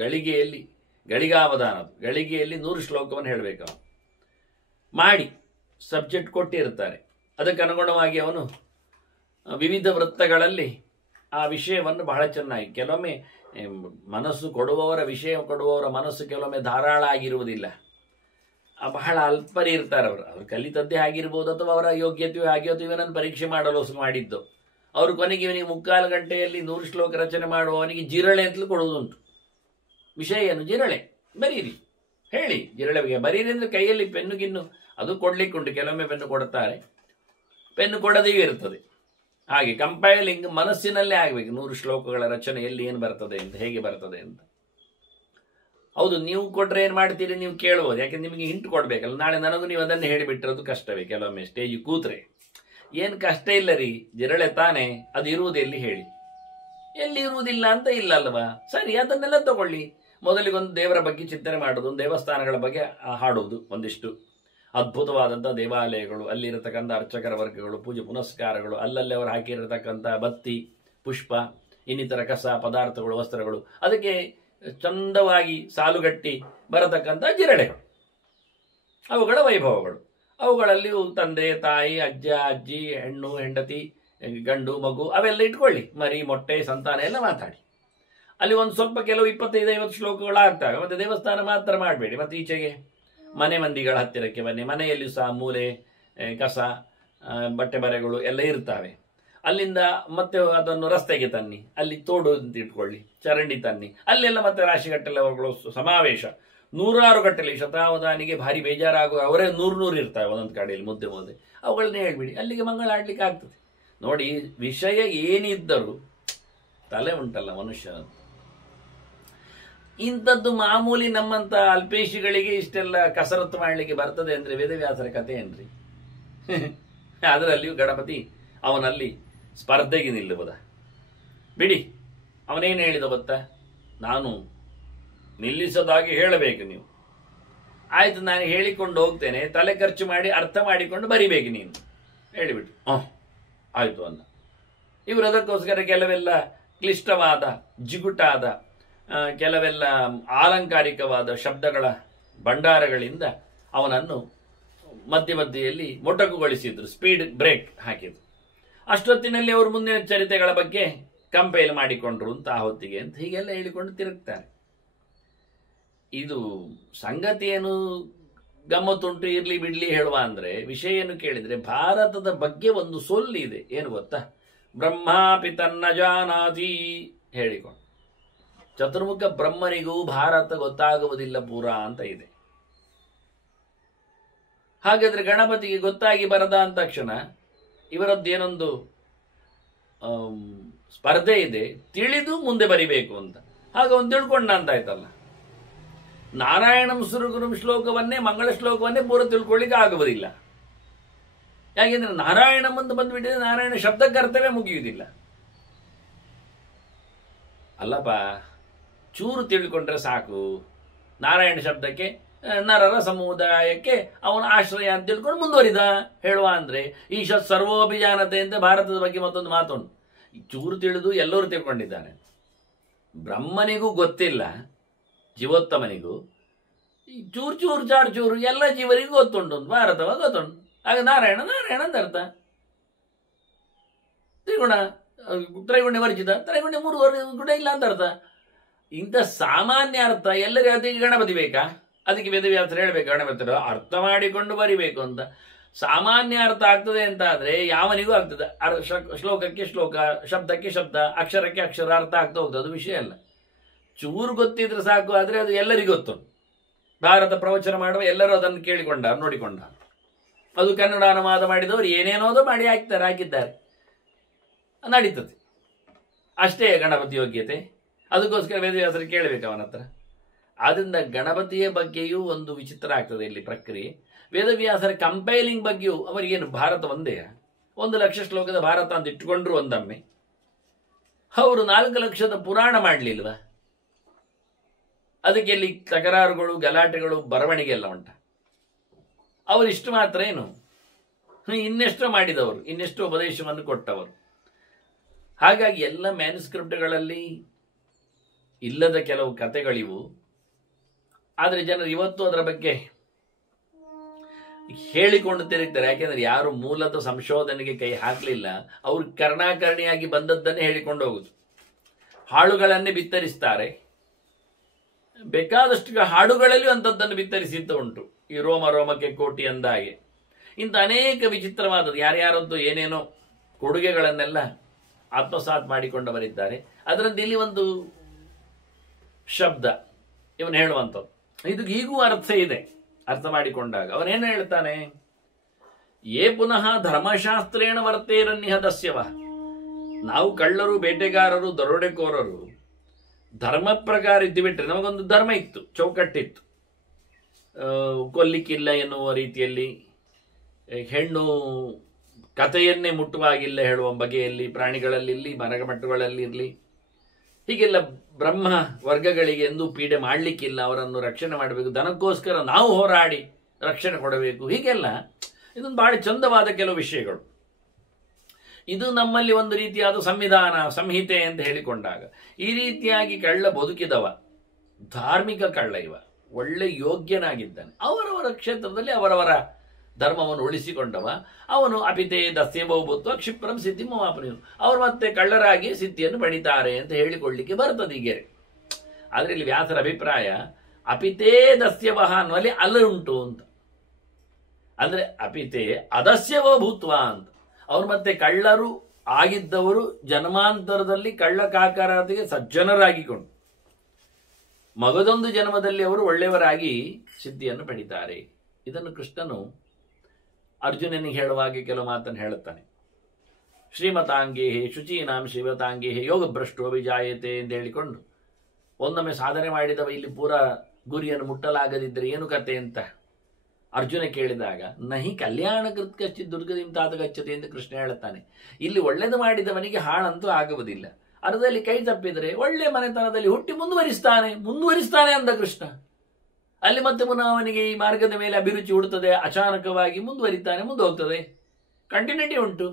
ಗಳಿಗೆಯಲ್ಲಿ 100 ಶ್ಲೋಕವನ್ನು ಹೇಳಬೇಕು. ಅವನು ಮಾಡಿ ಸಬ್ಜೆಕ್ಟ್ ಕೊಟ್ಟಿರ್ತಾರೆ. ಅದಕ್ಕೆ ಅನುಗುಣವಾಗಿ ಅವನು ವಿವಿಧ ವೃತ್ತಗಳಲ್ಲಿ ಆ ವಿಷಯವನ್ನು ಬಹಳ ಚೆನ್ನಾಗಿ, ಕೆಲವೊಮ್ಮೆ ಮನಸ್ಸು ಕೊಡುವವರ ವಿಷಯ ಕೊಡುವವರ ಮನಸ್ಸು ಕೆಲವೊಮ್ಮೆ ಧಾರಾಳ ಆಗಿರುವುದಿಲ್ಲ, ಬಹಳ ಅಲ್ಪರಿ ಇರ್ತಾರೆ. ಅವರು ಕಲಿತದ್ದೇ ಆಗಿರ್ಬೋದು, ಅಥವಾ ಅವರ ಯೋಗ್ಯತೆಯೂ ಆಗಿಯೋ, ಅಥವಾ ಇವನನ್ನು ಪರೀಕ್ಷೆ ಮಾಡಲು ಮಾಡಿದ್ದು. ಅವರು ಕೊನೆಗೆ ಇವನಿಗೆ 3/4 ಗಂಟೆಯಲ್ಲಿ 100 ಶ್ಲೋಕ ರಚನೆ ಮಾಡುವವನಿಗೆ ಜಿರಳೆ ಅಂತಲೂ ಕೊಡುವುದುಂಟು. ವಿಷಯ ಏನು? ಜಿರಳೆ ಬರೀರಿ, ಹೇಳಿ ಜಿರಳೆ ಬರೀರಿ ಅಂದರೆ ಕೈಯಲ್ಲಿ ಪೆನ್ನು ಗಿನ್ನು ಅದು ಕೊಡ್ಲಿಕ್ಕುಂಟು. ಕೆಲವೊಮ್ಮೆ ಪೆನ್ನು ಕೊಡುತ್ತಾರೆ, ಪೆನ್ನು ಕೊಡದೆಯೂ ಇರ್ತದೆ. ಹಾಗೆ ಕಂಪೈಲಿಂಗ್ ಮನಸ್ಸಿನಲ್ಲೇ ಆಗಬೇಕು. 100 ಶ್ಲೋಕಗಳ ರಚನೆ ಎಲ್ಲಿ ಏನು ಬರ್ತದೆ ಅಂತ, ಹೇಗೆ ಬರ್ತದೆ ಅಂತ. ಹೌದು, ನೀವು ಕೊಟ್ಟರೆ ಏನು ಮಾಡ್ತೀರಿ ನೀವು ಕೇಳ್ಬೋದು, ಯಾಕೆಂದ್ರೆ ನಿಮಗೆ ಹಿಂಟ್ ಕೊಡಬೇಕಲ್ಲ. ನಾಳೆ ನನಗೂ ನೀವು ಅದನ್ನು ಹೇಳಿಬಿಟ್ಟಿರೋದು ಕಷ್ಟವೇ. ಕೆಲವೊಮ್ಮೆ ಸ್ಟೇಜ್ ಕೂತ್ರೆ ಏನು ಕಷ್ಟ ಇಲ್ಲ ರೀ, ಜಿರಳೆ ತಾನೇ, ಅದು ಇರುವುದು ಎಲ್ಲಿ ಹೇಳಿ, ಎಲ್ಲಿ ಇರುವುದಿಲ್ಲ ಅಂತ ಇಲ್ಲ ಅಲ್ವಾ? ಸರಿ, ಅದನ್ನೆಲ್ಲ ತಗೊಳ್ಳಿ. ಮೊದಲಿಗೊಂದು ದೇವರ ಬಗ್ಗೆ ಚಿಂತನೆ ಮಾಡೋದು, ಒಂದು ದೇವಸ್ಥಾನಗಳ ಬಗ್ಗೆ ಹಾಡುವುದು, ಒಂದಿಷ್ಟು ಅದ್ಭುತವಾದಂಥ ದೇವಾಲಯಗಳು, ಅಲ್ಲಿರತಕ್ಕಂಥ ಅರ್ಚಕರ ವರ್ಗಗಳು, ಪೂಜೆ ಪುನಸ್ಕಾರಗಳು, ಅಲ್ಲಲ್ಲಿ ಅವರು ಹಾಕಿರತಕ್ಕಂಥ ಬತ್ತಿ, ಪುಷ್ಪ, ಇನ್ನಿತರ ಕಸ ಪದಾರ್ಥಗಳು, ವಸ್ತ್ರಗಳು, ಅದಕ್ಕೆ ಚಂದವಾಗಿ ಸಾಲುಗಟ್ಟಿ ಬರತಕ್ಕಂಥ ಜಿರಳೆಗಳು, ಅವುಗಳ ವೈಭವಗಳು. ಅವುಗಳಲ್ಲಿಯೂ ತಂದೆ ತಾಯಿ, ಅಜ್ಜ ಅಜ್ಜಿ, ಹೆಣ್ಣು ಹೆಂಡತಿ, ಗಂಡು ಮಗು ಅವೆಲ್ಲ ಇಟ್ಕೊಳ್ಳಿ, ಮರಿ ಮೊಟ್ಟೆ ಸಂತಾನ ಎಲ್ಲ ಮಾತಾಡಿ. ಅಲ್ಲಿ ಒಂದು ಸ್ವಲ್ಪ ಕೆಲವು 25-50 ಶ್ಲೋಕಗಳು ಆಗ್ತವೆ. ಮತ್ತೆ ದೇವಸ್ಥಾನ ಮಾತ್ರ ಮಾಡಬೇಡಿ, ಮತ್ತೆ ಈಚೆಗೆ ಮನೆ ಮಂದಿಗಳ ಹತ್ತಿರಕ್ಕೆ ಬನ್ನಿ. ಮನೆಯಲ್ಲಿ ಸಹ ಮೂಲೆ ಕಸ ಬಟ್ಟೆ ಬರೆಗಳು ಎಲ್ಲ ಇರ್ತವೆ. ಅಲ್ಲಿಂದ ಮತ್ತೆ ಅದನ್ನು ರಸ್ತೆಗೆ ತನ್ನಿ, ಅಲ್ಲಿ ತೋಡು ಅಂತ ಇಟ್ಕೊಳ್ಳಿ, ಚರಂಡಿ ತನ್ನಿ, ಅಲ್ಲೆಲ್ಲ ಮತ್ತೆ ರಾಶಿಗಟ್ಟಲೆ ಅವರುಗಳು ಸಮಾವೇಶ, 100 ಗಟ್ಟಲೆ. ಶತಾವಧಾನಿಗೆ ಭಾರಿ ಬೇಜಾರಾಗುವ ಅವರೇ 100 ಇರ್ತಾವೆ ಒಂದೊಂದು ಕಡೆಯಲ್ಲಿ ಮುದ್ದೆ. ಅವುಗಳನ್ನೇ ಹೇಳ್ಬಿಡಿ, ಅಲ್ಲಿಗೆ ಮಂಗಳ ಆಡ್ಲಿಕ್ಕೆ ಆಗ್ತದೆ. ನೋಡಿ, ವಿಷಯ ಏನಿದ್ದರೂ ತಲೆ ಉಂಟಲ್ಲ ಮನುಷ್ಯನ, ಇಂಥದ್ದು ಮಾಮೂಲಿ ನಮ್ಮಂತ ಅಲ್ಪೇಶಿಗಳಿಗೆ ಇಷ್ಟೆಲ್ಲ ಕಸರತ್ತು ಮಾಡಲಿಕ್ಕೆ ಬರ್ತದೆ ಅಂದ್ರೆ ವೇದವ್ಯಾಸರ ಕಥೆ ಏನ್ರಿ? ಅದರಲ್ಲಿಯೂ ಗಣಪತಿ ಅವನಲ್ಲಿ ಸ್ಪರ್ಧೆಗೆ ನಿಲ್ಲುವುದ? ಬಿಡಿ, ಅವನೇನು ಹೇಳಿದ ಗೊತ್ತಾ? ನಾನು ನಿಲ್ಲಿಸೋದಾಗಿ ಹೇಳಬೇಕು ನೀವು. ಆಯ್ತು, ನಾನು ಹೇಳಿಕೊಂಡು ಹೋಗ್ತೇನೆ, ತಲೆ ಖರ್ಚು ಮಾಡಿ ಅರ್ಥ ಮಾಡಿಕೊಂಡು ಬರಿಬೇಕು ನೀನು ಹೇಳಿಬಿಟ್ಟು. ಆಯ್ತು ಅನ್ನ. ಇವರು ಅದಕ್ಕೋಸ್ಕರ ಕೆಲವೆಲ್ಲ ಕ್ಲಿಷ್ಟವಾದ, ಜಿಗುಟಾದ, ಕೆಲವೆಲ್ಲ ಆಲಂಕಾರಿಕವಾದ ಶಬ್ದಗಳ ಭಂಡಾರಗಳಿಂದ ಅವನನ್ನು ಮಧ್ಯೆಯಲ್ಲಿ ಮೊಟಕುಗೊಳಿಸಿದ್ರು, ಸ್ಪೀಡ್ ಬ್ರೇಕ್ ಹಾಕಿದ್ರು. ಅಷ್ಟೊತ್ತಿನಲ್ಲಿ ಅವರು ಮುಂದಿನ ಚರಿತೆಗಳ ಬಗ್ಗೆ ಕಂಪೈಲ್ ಮಾಡಿಕೊಂಡ್ರು ಅಂತ ಆ ಹೊತ್ತಿಗೆ ಅಂತ ಹೀಗೆಲ್ಲ ಹೇಳಿಕೊಂಡು ತಿರುಗ್ತಾರೆ. ಇದು ಸಂಗತಿ ಏನು ಗಮ್ಮತ್ತುಂಟು, ಇರ್ಲಿ ಬಿಡ್ಲಿ ಹೇಳುವ ಅಂದ್ರೆ ವಿಷಯ ಏನು ಕೇಳಿದ್ರೆ, ಭಾರತದ ಬಗ್ಗೆ ಒಂದು ಸೊಲ್ಲಿದೆ. ಏನು ಗೊತ್ತಾ? ಬ್ರಹ್ಮಾಪಿ ತನ್ನ ಜಾನಾತಿ ಹೇಳಿಕೊಂಡು, ಚತುರ್ಮುಖ ಬ್ರಹ್ಮನಿಗೂ ಭಾರತ ಗೊತ್ತಾಗುವುದಿಲ್ಲ ಪೂರಾ ಅಂತ ಇದೆ. ಹಾಗಾದ್ರೆ ಗಣಪತಿಗೆ ಗೊತ್ತಾಗಿ ಬರದ ಅಂದ ತಕ್ಷಣ ಇವರದ್ದೇನೊಂದು ಸ್ಪರ್ಧೆ ಇದೆ, ತಿಳಿದು ಮುಂದೆ ಬರಿಬೇಕು ಅಂತ. ಹಾಗ ಒಂದು ತಿಳ್ಕೊಂಡ ಅಂತ ಆಯ್ತಲ್ಲ. ನಾರಾಯಣಂ ಸುರುಗುರುಂ ಶ್ಲೋಕವನ್ನೇ, ಮಂಗಳ ಶ್ಲೋಕವನ್ನೇ ಪೂರ ತಿಳ್ಕೊಳ್ಳಿಕ್ಕೆ ಆಗುವುದಿಲ್ಲ. ಯಾಕೆಂದ್ರೆ ನಾರಾಯಣಂ ಅಂತ ಬಂದ್ಬಿಟ್ಟಿದೆ, ನಾರಾಯಣ ಶಬ್ದಕ್ಕೆ ಅರ್ಥವೇ ಮುಗಿಯುವುದಿಲ್ಲ ಅಲ್ಲಪ್ಪ. ಚೂರು ತಿಳ್ಕೊಂಡ್ರೆ ಸಾಕು. ನಾರಾಯಣ ಶಬ್ದಕ್ಕೆ ನರರ ಸಮುದಾಯಕ್ಕೆ ಅವನ ಆಶ್ರಯ ಅಂತ ತಿಳ್ಕೊಂಡು ಮುಂದುವರಿದ ಹೇಳುವ ಅಂದ್ರೆ, ಈಶತ್ ಸರ್ವೋಭಿಜಾನತೆ ಅಂತ ಭಾರತದ ಬಗ್ಗೆ ಮತ್ತೊಂದು ಮಾತುಂಟು. ಚೂರು ತಿಳಿದು ಎಲ್ಲರೂ ತಿಳ್ಕೊಂಡಿದ್ದಾನೆ. ಬ್ರಹ್ಮನಿಗೂ ಗೊತ್ತಿಲ್ಲ, ಜೀವೋತ್ತಮನಿಗೂ ಈ ಚೂರು ಎಲ್ಲ ಜೀವರಿಗೂ ಗೊತ್ತುಂಟು, ಭಾರತವ ಗೊತ್ತುಂಟು. ಆಗ ನಾರಾಯಣ ಅಂತ ಅರ್ಥ. ತ್ರೈಗುಣ್ಯ ವರ್ಜಿತ, ತ್ರೈಗುಣ್ಯ 3 ಗುಣ ಇಲ್ಲ ಅಂತ ಅರ್ಥ. ಇಂಥ ಸಾಮಾನ್ಯ ಅರ್ಥ ಎಲ್ಲರಿಗೂ ಅದಕ್ಕೆ ಗಣಪತಿ ಬೇಕಾ? ಅದಕ್ಕೆ ವೇದವ್ಯಾಸರು ಹೇಳಬೇಕು, ಗಣಪತಿರು ಅರ್ಥ ಮಾಡಿಕೊಂಡು ಬರಿಬೇಕು ಅಂತ. ಸಾಮಾನ್ಯ ಅರ್ಥ ಆಗ್ತದೆ ಅಂತ ಆದರೆ ಯಾವನಿಗೂ ಆಗ್ತದೆ. ಶ್ಲೋಕಕ್ಕೆ ಶ್ಲೋಕ, ಶಬ್ದಕ್ಕೆ ಶಬ್ದ, ಅಕ್ಷರಕ್ಕೆ ಅಕ್ಷರ ಅರ್ಥ ಆಗ್ತಾ ಹೋಗ್ತದೆ, ಅದು ವಿಷಯ ಅಲ್ಲ. ಚೂರು ಗೊತ್ತಿದ್ರೆ ಸಾಕು. ಆದರೆ ಅದು ಎಲ್ಲರಿಗೂ ಗೊತ್ತು. ಭಾರತ ಪ್ರವಚನ ಮಾಡುವ ಎಲ್ಲರೂ ಅದನ್ನು ಕೇಳಿಕೊಂಡ ನೋಡಿಕೊಂಡ. ಅದು ಕನ್ನಡ ಅನುವಾದ ಮಾಡಿದವರು ಏನೇನೋದು ಮಾಡಿ ಹಾಕಿದ್ದಾರೆ, ನಡೀತದೆ. ಅಷ್ಟೇ ಗಣಪತಿ ಯೋಗ್ಯತೆ. ಅದಕ್ಕೋಸ್ಕರ ವೇದವ್ಯಾಸರು ಕೇಳಬೇಕು ಅವನ ಹತ್ರ. ಆದ್ದರಿಂದ ಗಣಪತಿಯ ಬಗ್ಗೆಯೂ ಒಂದು ವಿಚಿತ್ರ ಆಗ್ತದೆ ಇಲ್ಲಿ ಪ್ರಕ್ರಿಯೆ. ವೇದವ್ಯಾಸರ ಕಂಪೈಲಿಂಗ್ ಬಗ್ಗೆಯೂ ಅವರಿಗೇನು ಭಾರತ ಒಂದೇ 1,00,000 ಶ್ಲೋಕದ ಭಾರತ ಅಂತ ಇಟ್ಟುಕೊಂಡ್ರು ಒಂದೊಮ್ಮೆ. ಅವರು 4,00,000 ಪುರಾಣ ಮಾಡಲಿಲ್ವ? ಅದಕ್ಕೆ ಇಲ್ಲಿ ತಕರಾರುಗಳು, ಗಲಾಟೆಗಳು, ಬರವಣಿಗೆ ಎಲ್ಲ ಉಂಟ. ಅವರಿಷ್ಟು ಮಾತ್ರ ಏನು, ಇನ್ನೆಷ್ಟೋ ಮಾಡಿದವರು, ಇನ್ನೆಷ್ಟೋ ಉಪದೇಶವನ್ನು ಕೊಟ್ಟವರು. ಹಾಗಾಗಿ ಎಲ್ಲ ಮ್ಯಾನುಸ್ಕ್ರಿಪ್ಟ್ಗಳಲ್ಲಿ ಇಲ್ಲದ ಕೆಲವು ಕಥೆಗಳಿವು. ಆದರೆ ಜನರು ಇವತ್ತು ಅದರ ಬಗ್ಗೆ ಹೇಳಿಕೊಂಡು ತಿರುಗ್ತಾರೆ. ಯಾಕೆಂದ್ರೆ ಯಾರು ಮೂಲದ ಸಂಶೋಧನೆಗೆ ಕೈ ಹಾಕಲಿಲ್ಲ, ಅವರು ಕರ್ಣಾಕರ್ಣಿಯಾಗಿ ಬಂದದ್ದನ್ನೇ ಹೇಳಿಕೊಂಡು ಹೋಗುದು. ಹಾಳುಗಳನ್ನೇ ಬಿತ್ತರಿಸ್ತಾರೆ. ಬೇಕಾದಷ್ಟು ಹಾಡುಗಳಲ್ಲಿಯೂ ಅಂಥದ್ದನ್ನು ಬಿತ್ತರಿಸಿದ್ದು ಉಂಟು. ಈ ರೋಮ ರೋಮಕ್ಕೆ ಕೋಟಿ ಅಂದ ಹಾಗೆ ಇಂಥ ಅನೇಕ ವಿಚಿತ್ರವಾದದ್ದು ಯಾರ್ಯಾರದ್ದು ಏನೇನೋ ಕೊಡುಗೆಗಳನ್ನೆಲ್ಲ ಆತ್ಮಸಾತ್ ಮಾಡಿಕೊಂಡವರಿದ್ದಾರೆ. ಅದರಂತೆ ಇಲ್ಲಿ ಒಂದು ಶಬ್ದ ಇವನು ಹೇಳುವಂಥದ್ದು, ಇದು ಹೀಗೂ ಅರ್ಥ ಇದೆ. ಅರ್ಥ ಮಾಡಿಕೊಂಡಾಗ ಅವನೇನು ಹೇಳ್ತಾನೆ, ಏ ಪುನಃ ಧರ್ಮಶಾಸ್ತ್ರೇಣ ವರ್ತೇರನ್ನಿಹ ದಸ್ಯವ. ನಾವು ಕಳ್ಳರು, ಬೇಟೆಗಾರರು, ದರೋಡೆಕೋರರು ಧರ್ಮ ಪ್ರಕಾರ ಇದ್ದು ಬಿಟ್ರೆ ನಮಗೊಂದು ಧರ್ಮ ಇತ್ತು, ಚೌಕಟ್ಟಿತ್ತು. ಕೊಲ್ಲಿಕ್ಕಿಲ್ಲ ಎನ್ನುವ ರೀತಿಯಲ್ಲಿ, ಹೆಣ್ಣು ಕಥೆಯನ್ನೇ ಮುಟ್ಟುವಾಗಿಲ್ಲ ಹೇಳುವ ಬಗೆಯಲ್ಲಿ, ಪ್ರಾಣಿಗಳಲ್ಲಿರಲಿ, ಮರಮಟ್ಟುಗಳಲ್ಲಿರಲಿ, ಹೀಗೆಲ್ಲ ಬ್ರಹ್ಮ ವರ್ಗಗಳಿಗೆ ಎಂದೂ ಪೀಡೆ ಮಾಡಲಿಕ್ಕಿಲ್ಲ, ಅವರನ್ನು ರಕ್ಷಣೆ ಮಾಡಬೇಕು, ದನಕ್ಕೋಸ್ಕರ ನಾವು ಹೋರಾಡಿ ರಕ್ಷಣೆ ಕೊಡಬೇಕು. ಹೀಗೆಲ್ಲ ಇದೊಂದು ಬಹಳ ಚಂದವಾದ ಕೆಲವು ವಿಷಯಗಳು. ಇದು ನಮ್ಮಲ್ಲಿ ಒಂದು ರೀತಿಯಾದ ಸಂವಿಧಾನ, ಸಂಹಿತೆ ಅಂತ ಹೇಳಿಕೊಂಡಾಗ ಈ ರೀತಿಯಾಗಿ ಕಳ್ಳ ಬದುಕಿದವ, ಧಾರ್ಮಿಕ ಕಳ್ಳ ಇವ, ಒಳ್ಳೆ ಯೋಗ್ಯನಾಗಿದ್ದಾನೆ, ಅವರವರ ಕ್ಷೇತ್ರದಲ್ಲಿ ಅವರವರ ಧರ್ಮವನ್ನು ಉಳಿಸಿಕೊಂಡವ, ಅವನು ಅಪಿತೇ ದಸ್ಯಬಹುಭೂತ್ವ ಕ್ಷಿಪ್ರಂ ಸಿದ್ಧಿ ಮಹಾಪನಿಯು, ಅವರು ಮತ್ತೆ ಕಳ್ಳರಾಗಿ ಸಿದ್ಧಿಯನ್ನು ಪಡಿತಾರೆ ಅಂತ ಹೇಳಿಕೊಳ್ಳಿಕ್ಕೆ ಬರ್ತದೆ ಹೀಗೆ. ಆದರೆ ಇಲ್ಲಿ ವ್ಯಾಸರ ಅಭಿಪ್ರಾಯ ಅಪಿತೇ ದಸ್ಯವಹ ಅನ್ನುವಲ್ಲಿ ಅಲ್ಲುಂಟು ಅಂತ. ಅಂದ್ರೆ ಅಪಿತೇ ಅದಸ್ಯವೋ ಭೂತ್ವ ಅಂತ. ಅವರು ಮತ್ತೆ ಕಳ್ಳರು ಆಗಿದ್ದವರು ಜನ್ಮಾಂತರದಲ್ಲಿ ಕಳ್ಳ ಕಾಕರಾದಿಗೆ ಸಜ್ಜನರಾಗಿಕೊಂಡು ಮಗದೊಂದು ಜನ್ಮದಲ್ಲಿ ಅವರು ಒಳ್ಳೆಯವರಾಗಿ ಸಿದ್ಧಿಯನ್ನು ಪಡಿತಾರೆ. ಇದನ್ನು ಕೃಷ್ಣನು ಅರ್ಜುನನಿಗೆ ಹೇಳುವಾಗೆ ಕೆಲವು ಮಾತನ್ನು ಹೇಳುತ್ತಾನೆ. ಶ್ರೀಮತಾಂಗೇಹೆ ಶುಚೀನಾಂ ಶ್ರೀಮತಾಂಗೇಹೆ ಯೋಗ ಭ್ರಷ್ಟೋ ವಿಜಾಯತೆ ಅಂತ ಹೇಳಿಕೊಂಡು, ಒಂದೊಮ್ಮೆ ಸಾಧನೆ ಮಾಡಿದವ ಇಲ್ಲಿ ಪೂರ ಗುರಿಯನ್ನು ಮುಟ್ಟಲಾಗದಿದ್ದರೆ ಏನು ಕತೆ ಅಂತ ಅರ್ಜುನ ಕೇಳಿದಾಗ, ನಹಿ ಕಲ್ಯಾಣ ಕೃತ್ಕಚ್ಚಿ ದುರ್ಗದಿಂ ತಾತ ಗಚ್ಚತೆ ಎಂದು ಕೃಷ್ಣ ಹೇಳುತ್ತಾನೆ. ಇಲ್ಲಿ ಒಳ್ಳೆದು ಮಾಡಿದವನಿಗೆ ಹಾಳಂತೂ ಆಗುವುದಿಲ್ಲ. ಅರ್ಧದಲ್ಲಿ ಕೈ ತಪ್ಪಿದರೆ ಒಳ್ಳೆ ಮನೆತನದಲ್ಲಿ ಹುಟ್ಟಿ ಮುಂದುವರಿಸ್ತಾನೆ ಅಂದ ಕೃಷ್ಣ. ಅಲ್ಲಿ ಮತ್ತೆ ಪುನಃ ಅವನಿಗೆ ಈ ಮಾರ್ಗದ ಮೇಲೆ ಅಭಿರುಚಿ ಹುಡುತ್ತದೆ, ಅಚಾನಕವಾಗಿ ಮುಂದೆ ಹೋಗ್ತದೆ, ಕಂಟಿನ್ಯೂಟಿ ಉಂಟು.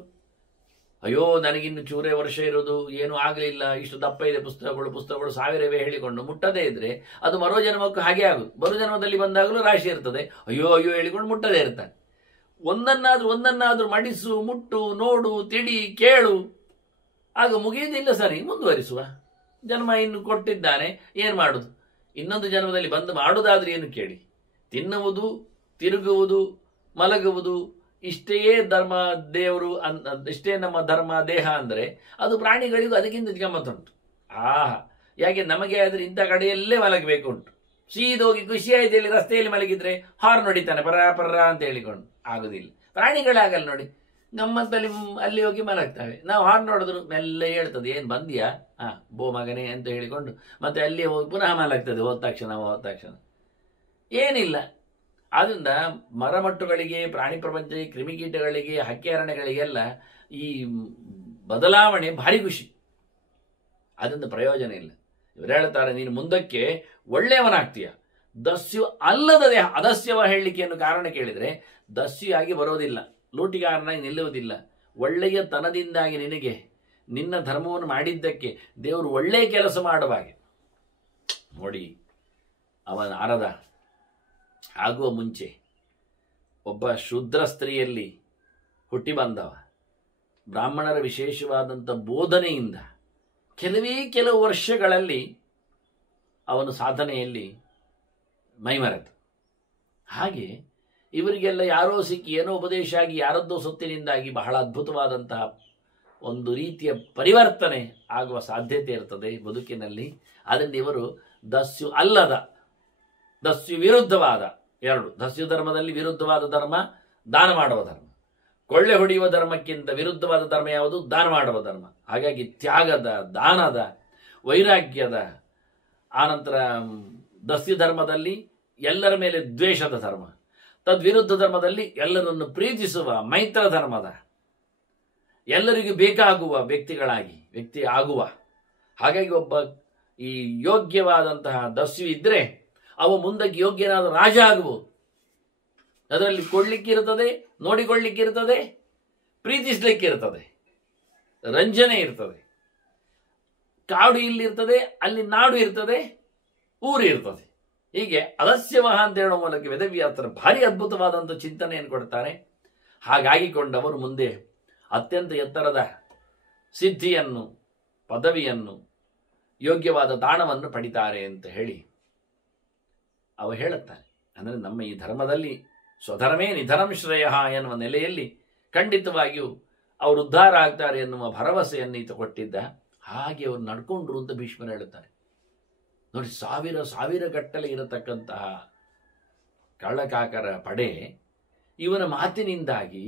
ಅಯ್ಯೋ ನನಗಿನ್ನು ಚೂರೇ ವರ್ಷ ಇರೋದು, ಏನೂ ಆಗಲಿಲ್ಲ, ಇಷ್ಟು ದಪ್ಪ ಇದೆ ಪುಸ್ತಕಗಳು ಸಾವಿರವೇ ಹೇಳಿಕೊಂಡು ಮುಟ್ಟದೇ ಇದ್ರೆ ಅದು ಮರೋ ಜನ್ಮಕ್ಕೂ ಹಾಗೆ ಆಗುದು. ಬರೋ ಜನ್ಮದಲ್ಲಿ ಬಂದಾಗಲೂ ರಾಶಿ ಇರ್ತದೆ, ಅಯ್ಯೋ ಹೇಳಿಕೊಂಡು ಮುಟ್ಟದೇ ಇರ್ತಾನೆ. ಒಂದನ್ನಾದ್ರೂ ಮಡಿಸು, ಮುಟ್ಟು, ನೋಡು, ತಿಳಿ, ಕೇಳು, ಆಗ ಮುಗಿಯುವುದಿಲ್ಲ. ಸರಿ, ಮುಂದುವರಿಸುವ. ಜನ್ಮ ಇನ್ನು ಕೊಟ್ಟಿದ್ದಾನೆ, ಏನು ಮಾಡುದು? ಇನ್ನೊಂದು ಜನ್ಮದಲ್ಲಿ ಬಂದು ಮಾಡುವುದಾದ್ರೆ ಏನು ಕೇಳಿ, ತಿನ್ನುವುದು, ತಿರುಗುವುದು, ಮಲಗುವುದು, ಇಷ್ಟೇ ಧರ್ಮ ದೇವರು ಇಷ್ಟೇ ನಮ್ಮ ಧರ್ಮ ದೇಹ ಅಂದರೆ ಅದು ಪ್ರಾಣಿಗಳಿಗೂ ಅದಕ್ಕಿಂತ ಗಮ್ಮತ್ತುಂಟು. ಯಾಕೆ ನಮಗೆ ಆದರೆ ಇಂಥ ಕಡೆಯಲ್ಲೇ ಮಲಗಬೇಕು ಉಂಟು. ಸೀದೋಗಿ ಖುಷಿಯಾಯ್ತು ಹೇಳಿ ರಸ್ತೆಯಲ್ಲಿ ಮಲಗಿದ್ರೆ ಹಾರ್ನ್ ಹೊಡಿತಾನೆ, ಪರ್ರ ಅಂತ ಹೇಳಿಕೊಂಡು. ಆಗುದಿಲ್ಲ. ಪ್ರಾಣಿಗಳಾಗಲ್ಲ ನೋಡಿ, ಗಮ್ಮತ್ತಲ್ಲಿ ಅಲ್ಲಿ ಹೋಗಿ ಮಲಗ್ತವೆ. ನಾವು ಹಾರ್ನ್ ನೋಡಿದ್ರು ಮೆಲ್ಲ ಹೇಳ್ತದೆ, ಏನು ಬಂದಿಯಾ, ಬೋ ಮಗನೇ ಅಂತ ಹೇಳಿಕೊಂಡು ಮತ್ತೆ ಅಲ್ಲಿ ಹೋಗಿ ಪುನಃ ಮಲಗ್ತದೆ ಹೋದ ತಕ್ಷಣ. ಏನಿಲ್ಲ. ಆದ್ದರಿಂದ ಮರಮಟ್ಟುಗಳಿಗೆ, ಪ್ರಾಣಿ ಪ್ರಪಂಚಕ್ಕೆ, ಕ್ರಿಮಿಕೀಟಗಳಿಗೆ, ಹಕ್ಕಿಹರಣಗಳಿಗೆಲ್ಲ ಈ ಬದಲಾವಣೆ ಭಾರಿ ಖುಷಿ. ಅದರಿಂದ ಪ್ರಯೋಜನ ಇಲ್ಲ. ಇವರು ಹೇಳ್ತಾರೆ, ನೀನು ಮುಂದಕ್ಕೆ ಒಳ್ಳೆಯವನಾಗ್ತೀಯ, ದಸ್ಯು ಅಲ್ಲದ ದೇಹ ಅದಸ್ಯವ ಹೇಳಲಿಕ್ಕೆ ಏನು ಕಾರಣ ಕೇಳಿದರೆ, ದಸ್ಯುಯಾಗಿ ಬರೋದಿಲ್ಲ, ಲೂಟಿಗಾರನಾಗಿ ನಿಲ್ಲುವುದಿಲ್ಲ. ಒಳ್ಳೆಯ ತನದಿಂದಾಗಿ ನಿನಗೆ ನಿನ್ನ ಧರ್ಮವನ್ನು ಮಾಡಿದ್ದಕ್ಕೆ ದೇವರು ಒಳ್ಳೆಯ ಕೆಲಸ ಮಾಡುವಾಗೆ ನೋಡಿ. ಅವನ ನಾರದ ಆಗುವ ಮುಂಚೆ ಒಬ್ಬ ಶೂದ್ರ ಸ್ತ್ರೀಯಲ್ಲಿ ಹುಟ್ಟಿ ಬಂದವ. ಬ್ರಾಹ್ಮಣರ ವಿಶೇಷವಾದಂಥ ಬೋಧನೆಯಿಂದ ಕೆಲವು ವರ್ಷಗಳಲ್ಲಿ ಅವನು ಸಾಧನೆಯಲ್ಲಿ ಮೈಮರೆತ. ಹಾಗೆ ಇವರಿಗೆಲ್ಲ ಯಾರೋ ಸಿಕ್ಕಿ ಏನೋ ಉಪದೇಶ ಆಗಿ ಯಾರದ್ದೋ ಸೊತ್ತಿನಿಂದಾಗಿ ಬಹಳ ಅದ್ಭುತವಾದಂತಹ ಒಂದು ರೀತಿಯ ಪರಿವರ್ತನೆ ಆಗುವ ಸಾಧ್ಯತೆ ಇರ್ತದೆ ಬದುಕಿನಲ್ಲಿ. ಅದರಿಂದ ಇವರು ದಸ್ಯು ಅಲ್ಲದ, ದಸ್ಯು ವಿರುದ್ಧವಾದ ಎರಡು, ದಸ್ಯು ಧರ್ಮದಲ್ಲಿ ವಿರುದ್ಧವಾದ ಧರ್ಮ ದಾನ ಮಾಡುವ ಧರ್ಮ, ಕೊಳ್ಳೆ ಹೊಡೆಯುವ ಧರ್ಮಕ್ಕಿಂತ ವಿರುದ್ಧವಾದ ಧರ್ಮ ಯಾವುದು? ದಾನ ಮಾಡುವ ಧರ್ಮ. ಹಾಗಾಗಿ ತ್ಯಾಗದ, ದಾನದ, ವೈರಾಗ್ಯದ, ಆನಂತರ ದಸ್ಯು ಧರ್ಮದಲ್ಲಿ ಎಲ್ಲರ ಮೇಲೆ ದ್ವೇಷದ ಧರ್ಮ, ತದ್ವಿರುದ್ಧ ಧರ್ಮದಲ್ಲಿ ಎಲ್ಲರನ್ನು ಪ್ರೀತಿಸುವ ಮೈತ್ರ ಧರ್ಮದ, ಎಲ್ಲರಿಗೂ ಬೇಕಾಗುವ ವ್ಯಕ್ತಿ ಆಗುವ. ಹಾಗಾಗಿ ಒಬ್ಬ ಈ ಯೋಗ್ಯವಾದಂತಹ ದಸ್ಯು ಇದ್ರೆ ಅವ ಮುಂದಕ್ಕೆ ಯೋಗ್ಯನಾದ ರಾಜ ಆಗಬಹುದು. ಅದರಲ್ಲಿ ಕೊಡ್ಲಿಕ್ಕಿರ್ತದೆ, ನೋಡಿಕೊಳ್ಳಿಕ್ಕಿರ್ತದೆ, ಪ್ರೀತಿಸ್ಲಿಕ್ಕಿರ್ತದೆ, ರಂಜನೆ ಇರ್ತದೆ. ಕಾಡು ಇಲ್ಲಿರ್ತದೆ, ಅಲ್ಲಿ ನಾಡು ಇರ್ತದೆ, ಊರು ಇರ್ತದೆ. ಹೀಗೆ ಅದಸ್ಯವಹ ಅಂತ ಹೇಳುವ ಮೂಲಕ ವೇದವ್ಯಾಸರು ಭಾರಿ ಅದ್ಭುತವಾದಂಥ ಚಿಂತನೆಯನ್ನು ಕೊಡ್ತಾರೆ. ಹಾಗಾಗಿಕೊಂಡವರು ಮುಂದೆ ಅತ್ಯಂತ ಎತ್ತರದ ಸಿದ್ಧಿಯನ್ನು, ಪದವಿಯನ್ನು, ಯೋಗ್ಯವಾದ ದಾನವನ್ನು ಪಡಿತಾರೆ ಅಂತ ಹೇಳಿ ಅವ ಹೇಳುತ್ತಾನೆ. ಅಂದರೆ ನಮ್ಮ ಈ ಧರ್ಮದಲ್ಲಿ ಸ್ವಧರ್ಮೇ ನಿಧನಂ ಶ್ರೇಯ ಎನ್ನುವ ನೆಲೆಯಲ್ಲಿ ಖಂಡಿತವಾಗಿಯೂ ಅವರು ಉದ್ಧಾರ ಆಗ್ತಾರೆ ಎನ್ನುವ ಭರವಸೆಯನ್ನು ಈತ ಕೊಟ್ಟಿದ್ದ. ಹಾಗೆ ಅವರು ನಡ್ಕೊಂಡ್ರು ಅಂತ ಭೀಷ್ಮರು ಹೇಳುತ್ತಾರೆ. ನೋಡಿ, ಸಾವಿರ ಗಟ್ಟಲೆ ಇರತಕ್ಕಂತಹ ಕಳ್ಳಕಾಕರ ಪಡೆ ಇವನ ಮಾತಿನಿಂದಾಗಿ,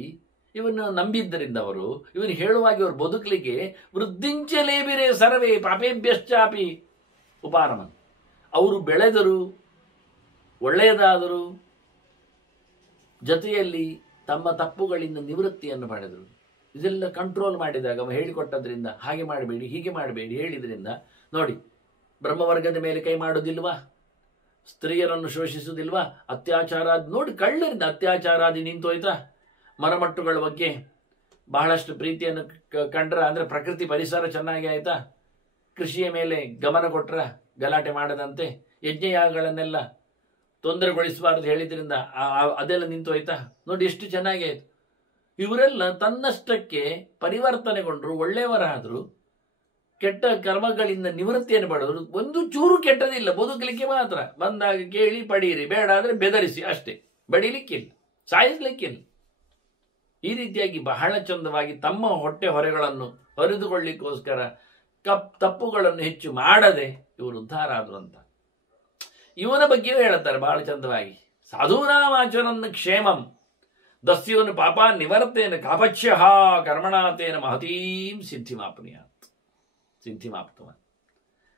ಇವನು ನಂಬಿದ್ದರಿಂದ ಅವರು ಇವನು ಹೇಳುವಾಗಿ ಅವರು ಬದುಕಲಿಕ್ಕೆ ವೃದ್ಧಿಂಚಲೇಬಿರೆ ಸರ್ವೇ ಪಾಪೇಭ್ಯಶ್ಚಾಪಿ ಉಪಾರಮನ್. ಅವರು ಬೆಳೆದರು, ಒಳ್ಳೆಯದಾದರು, ಜೊತೆಯಲ್ಲಿ ತಮ್ಮ ತಪ್ಪುಗಳಿಂದ ನಿವೃತ್ತಿಯನ್ನು ಪಡೆದರು. ಇದೆಲ್ಲ ಕಂಟ್ರೋಲ್ ಮಾಡಿದಾಗ ಅವ ಹೇಳಿಕೊಟ್ಟದ್ರಿಂದ ಹಾಗೆ ಮಾಡಬೇಡಿ, ಹೀಗೆ ಮಾಡಬೇಡಿ ಹೇಳಿದ್ರಿಂದ ನೋಡಿ, ಬ್ರಹ್ಮವರ್ಗದ ಮೇಲೆ ಕೈ ಮಾಡೋದಿಲ್ವಾ, ಸ್ತ್ರೀಯರನ್ನು ಶೋಷಿಸುವುದಿಲ್ವಾ, ಅತ್ಯಾಚಾರ ನೋಡಿ, ಕಳ್ಳರಿಂದ ಅತ್ಯಾಚಾರಾದಿ ನಿಂತೋಯ್ತಾ. ಮರಮಟ್ಟುಗಳ ಬಗ್ಗೆ ಬಹಳಷ್ಟು ಪ್ರೀತಿಯನ್ನು ಕಂಡ್ರ, ಅಂದರೆ ಪ್ರಕೃತಿ ಪರಿಸರ ಚೆನ್ನಾಗಿ ಆಯ್ತಾ. ಕೃಷಿಯ ಮೇಲೆ ಗಮನ ಕೊಟ್ರ, ಗಲಾಟೆ ಮಾಡದಂತೆ. ಯಜ್ಞಯಾಗಗಳನ್ನೆಲ್ಲ ತೊಂದರೆಗೊಳಿಸಬಾರದು ಹೇಳಿದ್ರಿಂದ ಅದೆಲ್ಲ ನಿಂತೋಯ್ತಾ. ನೋಡಿ ಎಷ್ಟು ಚೆನ್ನಾಗಿ ಆಯ್ತು. ಇವರೆಲ್ಲ ತನ್ನಷ್ಟಕ್ಕೆ ಪರಿವರ್ತನೆಗೊಂಡ್ರು, ಒಳ್ಳೆಯವರಾದರು, ಕೆಟ್ಟ ಕರ್ಮಗಳಿಂದ ನಿವೃತ್ತಿಯನ್ನು ಪಡೆದರು. ಒಂದು ಚೂರು ಕೆಟ್ಟದಿಲ್ಲ, ಬದುಕಲಿಕ್ಕೆ ಮಾತ್ರ. ಬಂದಾಗ ಕೇಳಿ ಪಡೀರಿ, ಬೇಡ ಆದರೆ ಬೆದರಿಸಿ ಅಷ್ಟೇ, ಬಡಿಲಿಕ್ಕಿಲ್ಲ, ಸಾಯಿಸ್ಲಿಕ್ಕಿಲ್ಲ. ಈ ರೀತಿಯಾಗಿ ಬಹಳ ಚಂದವಾಗಿ ತಮ್ಮ ಹೊಟ್ಟೆ ಹೊರೆಗಳನ್ನು ಹೊರೆದುಕೊಳ್ಳಿಕ್ಕೋಸ್ಕರ ತಪ್ಪುಗಳನ್ನು ಹೆಚ್ಚು ಮಾಡದೆ ಇವರು ಉದ್ಧಾರ ಆದರು ಅಂತ ಇವನ ಬಗ್ಗೆಯೂ ಹೇಳುತ್ತಾರೆ ಬಹಳ ಚಂದವಾಗಿ. ಸಾಧೂನಾಮಾಚರನ್ನ ಕ್ಷೇಮಂ ದಸ್ಯುವನ್ನು ಪಾಪ ನಿವರ್ತೇನ ಕಾಪಚ್ಯ ಕರ್ಮಣಾತೇನ ಮಹತೀಂ ಸಿದ್ಧಿಮಾಪ್ತವ.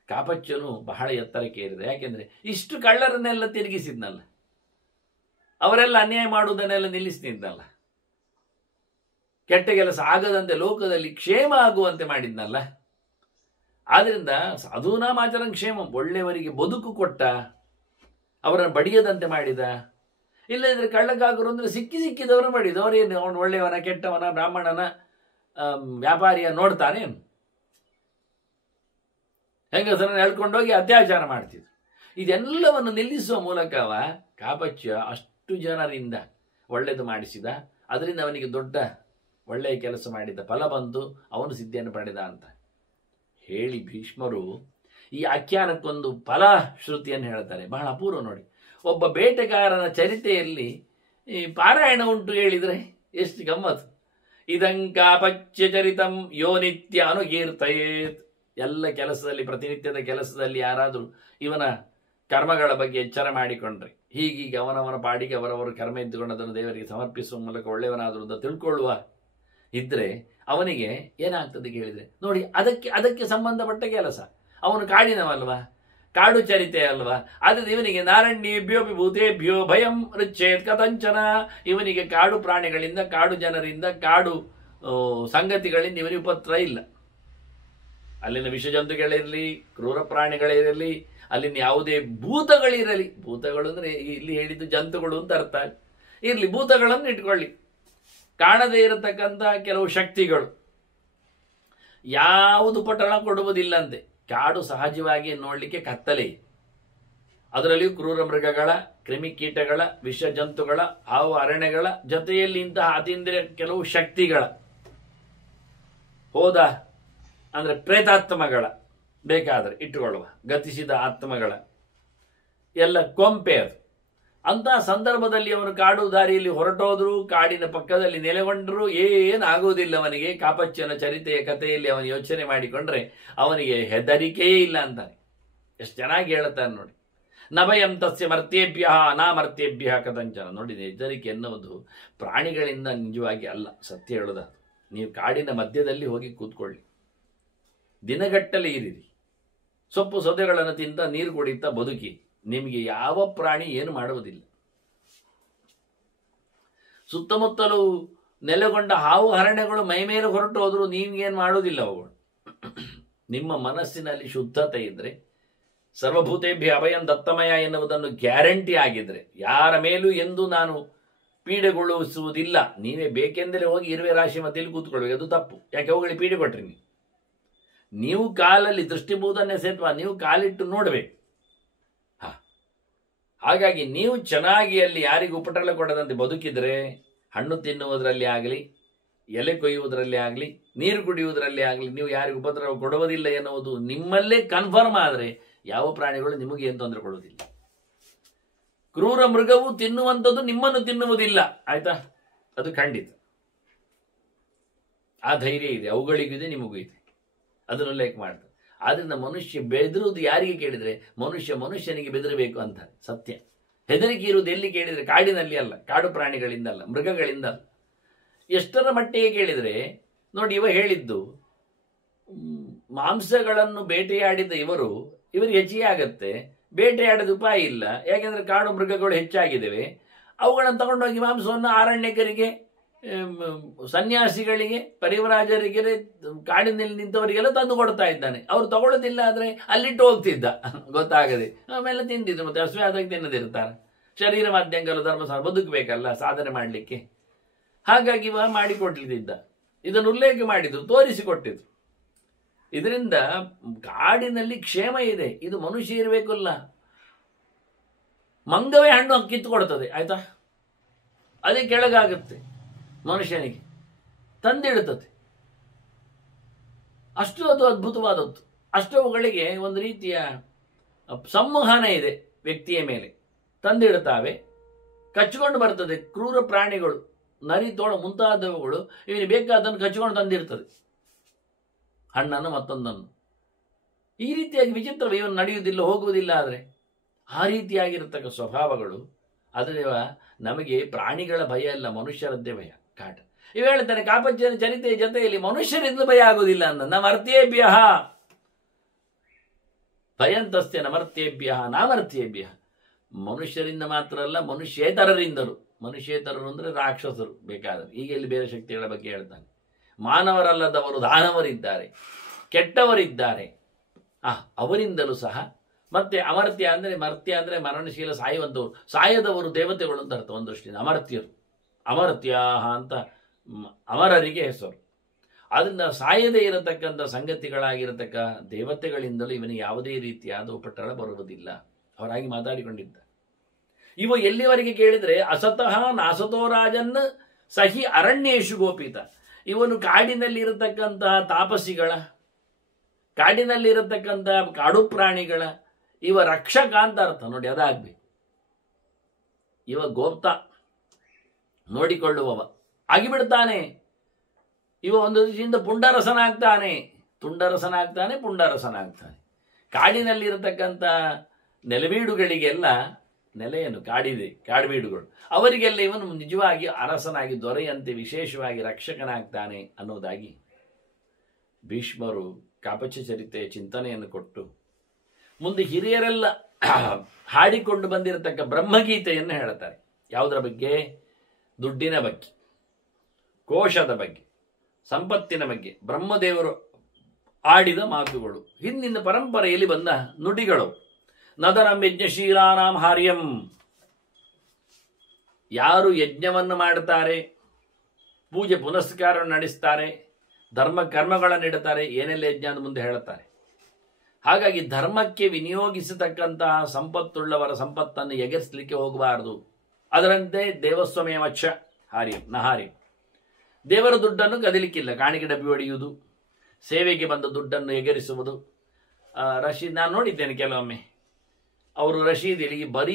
ಕಾಪಚ್ಯನು ಬಹಳ ಎತ್ತರಕ್ಕೆ ಏರಿದೆ. ಯಾಕೆಂದ್ರೆ ಇಷ್ಟು ಕಳ್ಳರನ್ನೆಲ್ಲ ತಿರುಗಿಸಿದ್ನಲ್ಲ, ಅವರೆಲ್ಲ ಅನ್ಯಾಯ ಮಾಡುವುದನ್ನೆಲ್ಲ ನಿಲ್ಲಿಸ್ತಿದ್ನಲ್ಲ, ಕೆಟ್ಟ ಕೆಲಸ ಆಗದಂತೆ ಲೋಕದಲ್ಲಿ ಕ್ಷೇಮ ಆಗುವಂತೆ ಮಾಡಿದ್ನಲ್ಲ. ಆದ್ರಿಂದ ಸಾಧೂನಾಮಾಚರನ್ ಕ್ಷೇಮಂ, ಒಳ್ಳೆಯವರಿಗೆ ಬದುಕು ಕೊಟ್ಟ, ಅವರನ್ನು ಬಡಿಯದಂತೆ ಮಾಡಿದ. ಇಲ್ಲದಿದ್ರೆ ಕಳ್ಳಗಾಗರು ಅಂದ್ರೆ ಸಿಕ್ಕಿದವರು ಮಾಡಿದ. ಅವರೇನು ಅವನು ಒಳ್ಳೆಯವನ, ಕೆಟ್ಟವನ, ಬ್ರಾಹ್ಮಣನ, ವ್ಯಾಪಾರಿಯ ನೋಡ್ತಾನೆ? ಹೆಂಗಸರನ್ನು ಎಳ್ಕೊಂಡೋಗಿ ಅತ್ಯಾಚಾರ ಮಾಡ್ತಿದ್ರು. ಇದೆಲ್ಲವನ್ನು ನಿಲ್ಲಿಸುವ ಮೂಲಕವ ಕಾಪಚ್ಯ ಅಷ್ಟು ಜನರಿಂದ ಒಳ್ಳೆಯದು ಮಾಡಿಸಿದ. ಅದರಿಂದ ಅವನಿಗೆ ದೊಡ್ಡ ಒಳ್ಳೆಯ ಕೆಲಸ ಮಾಡಿದ ಫಲ ಬಂತು, ಅವನು ಸಿದ್ಧಿಯನ್ನು ಪಡೆದ ಅಂತ ಹೇಳಿ ಭೀಷ್ಮರು ಈ ಆಖ್ಯಾನಕ್ಕೊಂದು ಫಲಶ್ರುತಿಯನ್ನು ಹೇಳ್ತಾರೆ. ಬಹಳ ಅಪೂರ್ವ ನೋಡಿ. ಒಬ್ಬ ಬೇಟೆಗಾರನ ಚರಿತೆಯಲ್ಲಿ ಈ ಪಾರಾಯಣ ಉಂಟು ಹೇಳಿದರೆ ಎಷ್ಟು ಗಮ್ಮತ್ತು. ಇದಂಕಾಪಚ್ಯ ಚರಿತಂ ಯೋ ನಿತ್ಯ ಅನುಕೀರ್ತಯೇತ್. ಎಲ್ಲ ಕೆಲಸದಲ್ಲಿ, ಪ್ರತಿನಿತ್ಯದ ಕೆಲಸದಲ್ಲಿ ಯಾರಾದರೂ ಇವನ ಕರ್ಮಗಳ ಬಗ್ಗೆ ಎಚ್ಚರ ಮಾಡಿಕೊಂಡ್ರೆ, ಹೀಗೀಗೆ ಅವನವನ ಪಾಡಿಗೆ ಅವರವರು ಕರ್ಮ ಇದ್ದುಕೊಂಡು ಅದನ್ನು ದೇವರಿಗೆ ಸಮರ್ಪಿಸುವ ಮೂಲಕ ಒಳ್ಳೆಯವನಾದರೂ ಅಂತ ತಿಳ್ಕೊಳ್ಳುವ ಇದ್ರೆ ಅವನಿಗೆ ಏನಾಗ್ತದೆ ಕೇಳಿದರೆ ನೋಡಿ, ಅದಕ್ಕೆ ಸಂಬಂಧಪಟ್ಟ ಕೆಲಸ. ಅವನು ಕಾಡಿನವಲ್ವಾ, ಕಾಡು ಚರಿತೆ ಅಲ್ವಾ. ಆದರೆ ಇವನಿಗೆ ನಾರಣ್ಯೇಭ್ಯೋ ವಿಭೂತೇಭ್ಯೋ ಭಯಂ ರುಚೇತ್ ಕಥಂಚನ. ಇವನಿಗೆ ಕಾಡು ಪ್ರಾಣಿಗಳಿಂದ, ಕಾಡು ಜನರಿಂದ, ಕಾಡು ಸಂಗತಿಗಳಿಂದ ಇವನಿಗೆ ಉಪದ್ರ ಇಲ್ಲ. ಅಲ್ಲಿನ ವಿಷಜಂತುಗಳಿರಲಿ, ಕ್ರೂರ ಪ್ರಾಣಿಗಳಿರಲಿ, ಅಲ್ಲಿನ ಯಾವುದೇ ಭೂತಗಳಿರಲಿ, ಭೂತಗಳು ಅಂದರೆ ಇಲ್ಲಿ ಹೇಳಿದ್ದು ಜಂತುಗಳು ಅಂತ ಅರ್ಥ, ಇರಲಿ, ಭೂತಗಳನ್ನು ಇಟ್ಕೊಳ್ಳಿ, ಕಾಣದೇ ಇರತಕ್ಕಂಥ ಕೆಲವು ಶಕ್ತಿಗಳು, ಯಾವುದು ಪಟ್ಟಣ ಕೊಡುವುದಿಲ್ಲಂತೆ. ಕಾಡು ಸಹಜವಾಗಿ ನೋಡಲಿಕ್ಕೆ ಕತ್ತಲೆ, ಅದರಲ್ಲಿಯೂ ಕ್ರೂರ ಮೃಗಗಳ, ಕ್ರಿಮಿಕೀಟಗಳ, ವಿಷ ಜಂತುಗಳ, ಹಾವು ಅರಣ್ಯಗಳ ಜೊತೆಯಲ್ಲಿ ಇಂತಹ ಅತೀಂದ್ರಿಯ ಕೆಲವು ಶಕ್ತಿಗಳ, ಹೋದ ಅಂದರೆ ಪ್ರೇತಾತ್ಮಗಳ, ಬೇಕಾದರೆ ಇಟ್ಟುಕೊಳ್ಳುವ ಗತಿಸಿದ ಆತ್ಮಗಳ ಎಲ್ಲ ಕೊಂಪೆ ಅದು. ಅಂತಹ ಸಂದರ್ಭದಲ್ಲಿ ಅವನು ಕಾಡು ದಾರಿಯಲ್ಲಿ ಹೊರಟೋದ್ರು, ಕಾಡಿನ ಪಕ್ಕದಲ್ಲಿ ನೆಲೆಗೊಂಡರು, ಏನಾಗುವುದಿಲ್ಲ ಅವನಿಗೆ. ಕಾಪಚ್ಚನ ಚರಿತೆಯ ಕಥೆಯಲ್ಲಿ ಅವನು ಯೋಚನೆ ಮಾಡಿಕೊಂಡ್ರೆ ಅವನಿಗೆ ಹೆದರಿಕೆಯೇ ಇಲ್ಲ ಅಂತಾನೆ. ಎಷ್ಟು ಚೆನ್ನಾಗಿ ಹೇಳ್ತಾನೆ ನೋಡಿ. ನಭಯಂ ತಸ್ಯ ಮರ್ತ್ಯೇಭ್ಯ ನಾ ಮರ್ತ್ಯೇಭ್ಯ ಕಥಂಚನ. ನೋಡಿ, ಹೆದರಿಕೆ ಎನ್ನುವುದು ಪ್ರಾಣಿಗಳಿಂದ ನಿಜವಾಗಿ ಅಲ್ಲ. ಸತ್ಯ ಹೇಳುದ, ನೀವು ಕಾಡಿನ ಮಧ್ಯದಲ್ಲಿ ಹೋಗಿ ಕೂತ್ಕೊಳ್ಳಿ, ದಿನಗಟ್ಟಲೆ ಇರಿರಿ, ಸೊಪ್ಪು ಸೊದೆಗಳನ್ನು ತಿಂತ ನೀರು ಕುಡಿತಾ ಬದುಕಿ, ನಿಮಗೆ ಯಾವ ಪ್ರಾಣಿ ಏನು ಮಾಡುವುದಿಲ್ಲ. ಸುತ್ತಮುತ್ತಲು ನೆಲೆಗೊಂಡ ಹಾವು ಹರಣೆಗಳು ಮೈ ಮೇಲೆ ಹೊರಟು ಹೋದ್ರು ನೀವೇನು ಮಾಡುವುದಿಲ್ಲ ಅವುಗಳು. ನಿಮ್ಮ ಮನಸ್ಸಿನಲ್ಲಿ ಶುದ್ಧತೆ ಇದ್ರೆ, ಸರ್ವಭೂತೇಭ್ಯ ಅಭಯಂ ದತ್ತಮಯ ಎನ್ನುವುದನ್ನು ಗ್ಯಾರಂಟಿ ಆಗಿದ್ರೆ, ಯಾರ ಮೇಲೂ ಎಂದು ನಾನು ಪೀಡೆಗೊಳಿಸುವುದಿಲ್ಲ. ನೀವೇ ಬೇಕೆಂದರೆ ಹೋಗಿ ಇರುವೆ ರಾಶಿ ಮಧ್ಯದಲ್ಲಿ ಕೂತ್ಕೊಳ್ಬೇಕು, ಅದು ತಪ್ಪು. ಯಾಕೆ ಅವುಗಳಿಗೆ ಪೀಡೆ ಕೊಟ್ರಿ ನೀವು ಕಾಲಲ್ಲಿ ದೃಷ್ಟಿಭೂತನ್ನೇ ಸೇತ್ವ ನೀವು ಕಾಲಿಟ್ಟು ನೋಡಬೇಕು. ಹಾಗಾಗಿ ನೀವು ಚೆನ್ನಾಗಿ ಅಲ್ಲಿ ಯಾರಿಗೂ ಉಪಟಳ ಕೊಡದಂತೆ ಬದುಕಿದ್ರೆ, ಹಣ್ಣು ತಿನ್ನುವುದರಲ್ಲಿ ಆಗಲಿ, ಎಲೆ ಕೊಯ್ಯುವುದರಲ್ಲಿ ಆಗಲಿ, ನೀರು ಕುಡಿಯುವುದರಲ್ಲಿ ಆಗಲಿ, ನೀವು ಯಾರಿಗೂ ಉಪದ್ರವ ಕೊಡುವುದಿಲ್ಲ ಎನ್ನುವುದು ನಿಮ್ಮಲ್ಲೇ ಕನ್ಫರ್ಮ್ ಆದರೆ ಯಾವ ಪ್ರಾಣಿಗಳು ನಿಮಗೆ ಏನು ತೊಂದರೆ ಕೊಡುವುದಿಲ್ಲ. ಕ್ರೂರ ಮೃಗವು ತಿನ್ನುವಂಥದ್ದು ನಿಮ್ಮನ್ನು ತಿನ್ನುವುದಿಲ್ಲ, ಆಯ್ತಾ? ಅದು ಖಂಡಿತ. ಆ ಧೈರ್ಯ ಇದೆ, ಅವುಗಳಿಗಿದೆ, ನಿಮಗೂ ಇದೆ. ಅದನ್ನು ಉಲ್ಲೇಖ ಮಾಡ್ತಾರೆ. ಆದ್ರಿಂದ ಮನುಷ್ಯ ಬೆದರುವುದು ಯಾರಿಗೆ ಕೇಳಿದ್ರೆ, ಮನುಷ್ಯನಿಗೆ ಬೆದರಬೇಕು ಅಂತಾರೆ. ಸತ್ಯ. ಹೆದರಿಕೆ ಇರುವುದು ಎಲ್ಲಿ ಕೇಳಿದರೆ ಕಾಡಿನಲ್ಲಿ ಅಲ್ಲ, ಕಾಡು ಪ್ರಾಣಿಗಳಿಂದ ಅಲ್ಲ, ಮೃಗಗಳಿಂದ ಅಲ್ಲ. ಎಷ್ಟರ ಮಟ್ಟಿಗೆ ಕೇಳಿದರೆ ನೋಡಿ, ಇವ ಹೇಳಿದ್ದು ಮಾಂಸಗಳನ್ನು ಬೇಟೆಯಾಡಿದ ಇವರಿಗೆ ಹೆಚ್ಚಿಗೆ ಆಗತ್ತೆ, ಬೇಟೆಯಾಡೋದು ಉಪಾಯ ಇಲ್ಲ. ಯಾಕೆಂದ್ರೆ ಕಾಡು ಮೃಗಗಳು ಹೆಚ್ಚಾಗಿದ್ದಾವೆ. ಅವುಗಳನ್ನು ತಗೊಂಡೋಗಿ ಮಾಂಸವನ್ನು ಅರಣ್ಯಕರಿಗೆ, ಸನ್ಯಾಸಿಗಳಿಗೆ, ಪರಿವರಾಜರಿಗೆ, ಕಾಡಿನಲ್ಲಿ ನಿಂತವರಿಗೆಲ್ಲ ತಂದು ಕೊಡ್ತಾ ಇದ್ದಾನೆ. ಅವ್ರು ತಗೊಳ್ಳೋದಿಲ್ಲ ಆದ್ರೆ ಅಲ್ಲಿಟ್ಟು ಹೋಗ್ತಿದ್ದ, ಗೊತ್ತಾಗದೆ. ಆಮೇಲೆ ತಿಂತಿದ್ರು. ಮತ್ತೆ ಹಸುವೆ ಆದಾಗ ತಿನ್ನದಿರ್ತಾರೆ. ಶರೀರ ಮಾಧ್ಯಂಗಲು ಧರ್ಮ ಬದುಕಬೇಕಲ್ಲ, ಸಾಧನೆ ಮಾಡಲಿಕ್ಕೆ. ಹಾಗಾಗಿ ಇವ ಮಾಡಿಕೊಡ್ಲಿದ್ದ. ಇದನ್ನು ಉಲ್ಲೇಖ ಮಾಡಿದ್ರು, ತೋರಿಸಿಕೊಟ್ಟಿದ್ರು. ಇದರಿಂದ ಕಾಡಿನಲ್ಲಿ ಕ್ಷೇಮ ಇದೆ. ಇದು ಮನುಷ್ಯ ಇರಬೇಕಲ್ಲ. ಮಂಗವೇ ಹಣ್ಣು ಕಿತ್ತು ಕೊಡ್ತದೆ, ಆಯ್ತಾ? ಅದೇ ಕೆಳಗಾಗುತ್ತೆ, ಮನುಷ್ಯನಿಗೆ ತಂದಿಡುತ್ತದೆ. ಅಷ್ಟು ಅದು ಅದ್ಭುತವಾದದ್ದು. ಅಷ್ಟವುಗಳಿಗೆ ಒಂದು ರೀತಿಯ ಸಂವಹನ ಇದೆ ವ್ಯಕ್ತಿಯ ಮೇಲೆ. ತಂದಿಡುತ್ತಾವೆ, ಕಚ್ಚಿಕೊಂಡು ಬರ್ತದೆ. ಕ್ರೂರ ಪ್ರಾಣಿಗಳು, ನರಿ, ತೋಳ ಮುಂತಾದವುಗಳು ಇವನಿಗೆ ಬೇಕಾದನ್ನು ಕಚ್ಚಿಕೊಂಡು ತಂದಿರ್ತದೆ, ಹಣ್ಣನ್ನು ಮತ್ತೊಂದನ್ನು. ಈ ರೀತಿಯಾಗಿ ವಿಚಿತ್ರ ಇವನು ನಡೆಯುವುದಿಲ್ಲ, ಹೋಗುವುದಿಲ್ಲ. ಆದರೆ ಆ ರೀತಿಯಾಗಿರತಕ್ಕ ಸ್ವಭಾವಗಳು. ಆದರೆ ನಮಗೆ ಪ್ರಾಣಿಗಳ ಭಯ ಇಲ್ಲ, ಮನುಷ್ಯರದ್ದೇ ಭಯ, ಕಾಟ. ಇವ ಹೇಳ್ತಾನೆ ಕಾಪಚ್ಚನ ಚರಿತೆಯ ಜೊತೆಯಲ್ಲಿ ಮನುಷ್ಯರಿಂದ ಭಯ ಆಗುವುದಿಲ್ಲ ಅಂದ. ನಮರ್ತ್ಯೇಭ್ಯ ಭಯಂತಸ್ಯ ನಮರ್ತ್ಯೇಭ್ಯ ನಾಮರ್ತ್ಯೇಭ್ಯ. ಮನುಷ್ಯರಿಂದ ಮಾತ್ರ ಅಲ್ಲ, ಮನುಷ್ಯೇತರರಿಂದಲೂ. ಮನುಷ್ಯೇತರರು ಅಂದರೆ ರಾಕ್ಷಸರು ಬೇಕಾದರೆ. ಈಗ ಇಲ್ಲಿ ಬೇರೆ ಶಕ್ತಿಗಳ ಬಗ್ಗೆ ಹೇಳ್ತಾನೆ. ಮಾನವರಲ್ಲದವರು ದಾನವರಿದ್ದಾರೆ, ಕೆಟ್ಟವರಿದ್ದಾರೆ, ಅವರಿಂದಲೂ ಸಹ. ಮತ್ತೆ ಅಮರ್ತ್ಯ ಅಂದರೆ, ಮರ್ತ್ಯ ಅಂದರೆ ಮರಣಶೀಲ, ಸಾಯುವಂಥವ್ರು. ಸಾಯದವರು ದೇವತೆಗಳು ಅಂತ ಅರ್ಥ ಒಂದು ದೃಷ್ಟಿಯಿಂದ. ಅಮರ್ತ್ಯರು, ಅಮರ್ತ್ಯ ಅಂತ ಅಮರರಿಗೆ ಹೆಸರು. ಅದರಿಂದ ಸಾಯದೇ ಇರತಕ್ಕಂಥ ಸಂಗತಿಗಳಾಗಿರತಕ್ಕ ದೇವತೆಗಳಿಂದಲೂ ಇವನಿಗೆ ಯಾವುದೇ ರೀತಿಯಾದ ಉಪಟಳ ಬರುವುದಿಲ್ಲ. ಅವರಾಗಿ ಮಾತಾಡಿಕೊಂಡಿದ್ದ. ಇವು ಎಲ್ಲಿವರೆಗೆ ಕೇಳಿದರೆ, ಅಸತಃ ನಾಸತೋ ರಾಜನ್ ಸಹಿ ಅರಣ್ಯೇಶು ಗೋಪಿತ. ಇವನು ಕಾಡಿನಲ್ಲಿರತಕ್ಕಂತಹ ತಾಪಸಿಗಳ, ಕಾಡಿನಲ್ಲಿರತಕ್ಕಂತಹ ಕಾಡು ಪ್ರಾಣಿಗಳ ಇವ ರಕ್ಷಕ ಅಂತ ಅರ್ಥ ನೋಡಿ. ಅದಾಗ್ಬೇಕು. ಇವ ಗೋಪ್ತ, ನೋಡಿಕೊಳ್ಳುವವ ಆಗಿಬಿಡ್ತಾನೆ. ಇವ ಒಂದು ರೀತಿಯಿಂದ ಪುಂಡರಸನಾಗ್ತಾನೆ, ಪುಂಡರಸನಾಗ್ತಾನೆ. ಕಾಡಿನಲ್ಲಿರತಕ್ಕಂಥ ನೆಲೆಬೀಡುಗಳಿಗೆಲ್ಲ, ನೆಲೆಯನ್ನು ಕಾಡಿದೆ, ಕಾಡುಬೀಡುಗಳು, ಅವರಿಗೆಲ್ಲ ಇವನು ನಿಜವಾಗಿ ಅರಸನಾಗಿ, ದೊರೆಯಂತೆ ವಿಶೇಷವಾಗಿ ರಕ್ಷಕನಾಗ್ತಾನೆ ಅನ್ನೋದಾಗಿ ಭೀಷ್ಮರು ಕಾಪಚ ಚರಿತೆಯ ಚಿಂತನೆಯನ್ನು ಕೊಟ್ಟು, ಮುಂದೆ ಹಿರಿಯರೆಲ್ಲ ಹಾಡಿಕೊಂಡು ಬಂದಿರತಕ್ಕ ಬ್ರಹ್ಮಗೀತೆಯನ್ನು ಹೇಳ್ತಾರೆ. ಯಾವುದರ ಬಗ್ಗೆ? ದುಡ್ಡಿನ ಬಗ್ಗೆ, ಕೋಶದ ಬಗ್ಗೆ, ಸಂಪತ್ತಿನ ಬಗ್ಗೆ ಬ್ರಹ್ಮದೇವರು ಆಡಿದ ಮಾತುಗಳು, ಹಿಂದಿನ ಪರಂಪರೆಯಲ್ಲಿ ಬಂದ ನುಡಿಗಳು. ನದರಂ ಯಜ್ಞಶೀಲಾನಾಂ ಹಾರ್ಯಂ. ಯಾರು ಯಜ್ಞವನ್ನು ಮಾಡುತ್ತಾರೆ, ಪೂಜೆ ಪುನಸ್ಕಾರ ನಡೆಸ್ತಾರೆ, ಧರ್ಮ ಕರ್ಮಗಳನ್ನು ಇಡುತ್ತಾರೆ, ಏನೆಲ್ಲ ಯಜ್ಞ ಅಂತ ಮುಂದೆ ಹೇಳುತ್ತಾರೆ. ಹಾಗಾಗಿ ಧರ್ಮಕ್ಕೆ ವಿನಿಯೋಗಿಸತಕ್ಕಂತಹ ಸಂಪತ್ತುಳ್ಳವರ ಸಂಪತ್ತನ್ನು ಎಗರಿಸಲಿಕ್ಕೆ ಹೋಗಬಾರದು. ಅದರಂತೆ ದೇವಸ್ವಮೇವ ಚ ಹಾರ್ಯಂ ನಹಾರ್ಯಂ. ದೇವರ ದುಡ್ಡನ್ನು ಕದಿಲಿಕ್ಕಿಲ್ಲ. ಕಾಣಿಕೆ ಡಬ್ಬಿ ಹೊಡೆಯುವುದು, ಸೇವೆಗೆ ಬಂದ ದುಡ್ಡನ್ನು ಎಗರಿಸುವುದು. ರಶೀದ್ ನಾನು ನೋಡಿದ್ದೇನೆ ಕೆಲವೊಮ್ಮೆ. ಅವರು ರಶೀದಿಗೆ ಬರೀ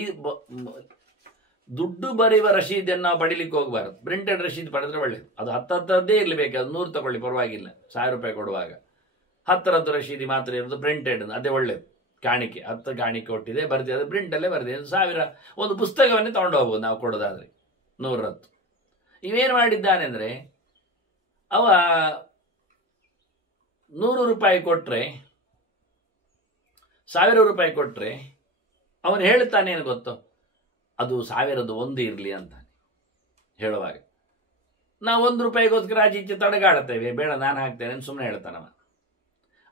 ದುಡ್ಡು ಬರೆಯುವ ರಶೀದಿಯನ್ನು ನಾವು ಪಡಿಲಿಕ್ಕೆ ಹೋಗಬಾರದು. ಪ್ರಿಂಟೆಡ್ ರಶೀದ್ ಪಡೆದ್ರೆ ಒಳ್ಳೇದು. ಅದು ಹತ್ತದ್ದೇ ಇರಲೇಬೇಕು, ಅದು 100 ತಗೊಳ್ಳಿ ಪರವಾಗಿಲ್ಲ. 1000 ರೂಪಾಯಿ ಕೊಡುವಾಗ 10 ರಶೀದಿ ಮಾತ್ರ ಇರೋದು, ಪ್ರಿಂಟೆಡ್ ಅದೇ ಒಳ್ಳೇದು. ಕಾಣಿಕೆ 10 ಕಾಣಿಕೆ ಕೊಟ್ಟಿದೆ ಬರ್ದಿದೆ, ಅದು ಪ್ರಿಂಟಲ್ಲೇ ಬರ್ದಿದೆ. 1000 ಒಂದು ಪುಸ್ತಕವನ್ನೇ ತಗೊಂಡು ಹೋಗ್ಬೋದು ನಾವು ಕೊಡೋದಾದ್ರೆ 100. ಇವೇನು ಮಾಡಿದ್ದಾನೆ ಅಂದರೆ, ಅವ 100 ರೂಪಾಯಿ ಕೊಟ್ಟರೆ 1000 ರೂಪಾಯಿ ಕೊಟ್ಟರೆ ಅವನು ಹೇಳ್ತಾನೇನು ಗೊತ್ತೋ, ಅದು 1001 ಇರಲಿ ಅಂತ ಹೇಳುವಾಗ ನಾವು 1 ರೂಪಾಯಿಗೋಸ್ಕರ ಆಚೆ ಈಚೆ ತಡಗಾಡುತ್ತೇವೆ. ಬೇಡ ನಾನು ಹಾಕ್ತೇನೆ ಅಂತ ಸುಮ್ಮನೆ ಹೇಳ್ತಾನವ.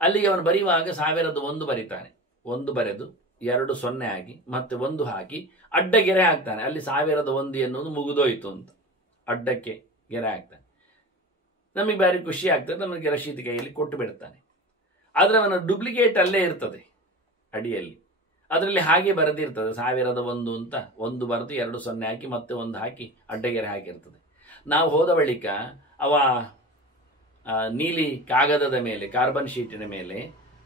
ಅಲ್ಲಿಗೆ ಅವನು ಬರೆಯುವಾಗ 1001 ಬರೀತಾನೆ. 1 ಬರೆದು 2 0 ಆಗಿ ಮತ್ತೆ 1 ಹಾಕಿ ಅಡ್ಡಗೆರೆ ಹಾಕ್ತಾನೆ. ಅಲ್ಲಿ 1001 ಎನ್ನುವುದು ಮುಗಿದೋಯ್ತು ಅಂತ ಅಡ್ಡಕ್ಕೆ ಗೆರೆ ಹಾಕ್ತಾನೆ. ನಮಗೆ ಭಾರಿ ಖುಷಿ ಆಗ್ತದೆ. ನಮಗೆ ರಶೀದಿ ಕೈಯಲ್ಲಿ ಕೊಟ್ಟು ಬಿಡ್ತಾನೆ. ಆದರೆ ಅವನ ಡುಪ್ಲಿಕೇಟ್ ಅಲ್ಲೇ ಇರ್ತದೆ ಅಡಿಯಲ್ಲಿ. ಅದರಲ್ಲಿ ಹಾಗೆ ಬರೆದಿರ್ತದೆ 1001 ಅಂತ. 1 ಬರೆದು 2 0 ಹಾಕಿ ಮತ್ತೆ 1 ಹಾಕಿ ಅಡ್ಡಗೆರೆ ಹಾಕಿರ್ತದೆ. ನಾವು ಹೋದ ಬಳಿಕ ಅವ ನೀಲಿ ಕಾಗದದ ಮೇಲೆ, ಕಾರ್ಬನ್ ಶೀಟಿನ ಮೇಲೆ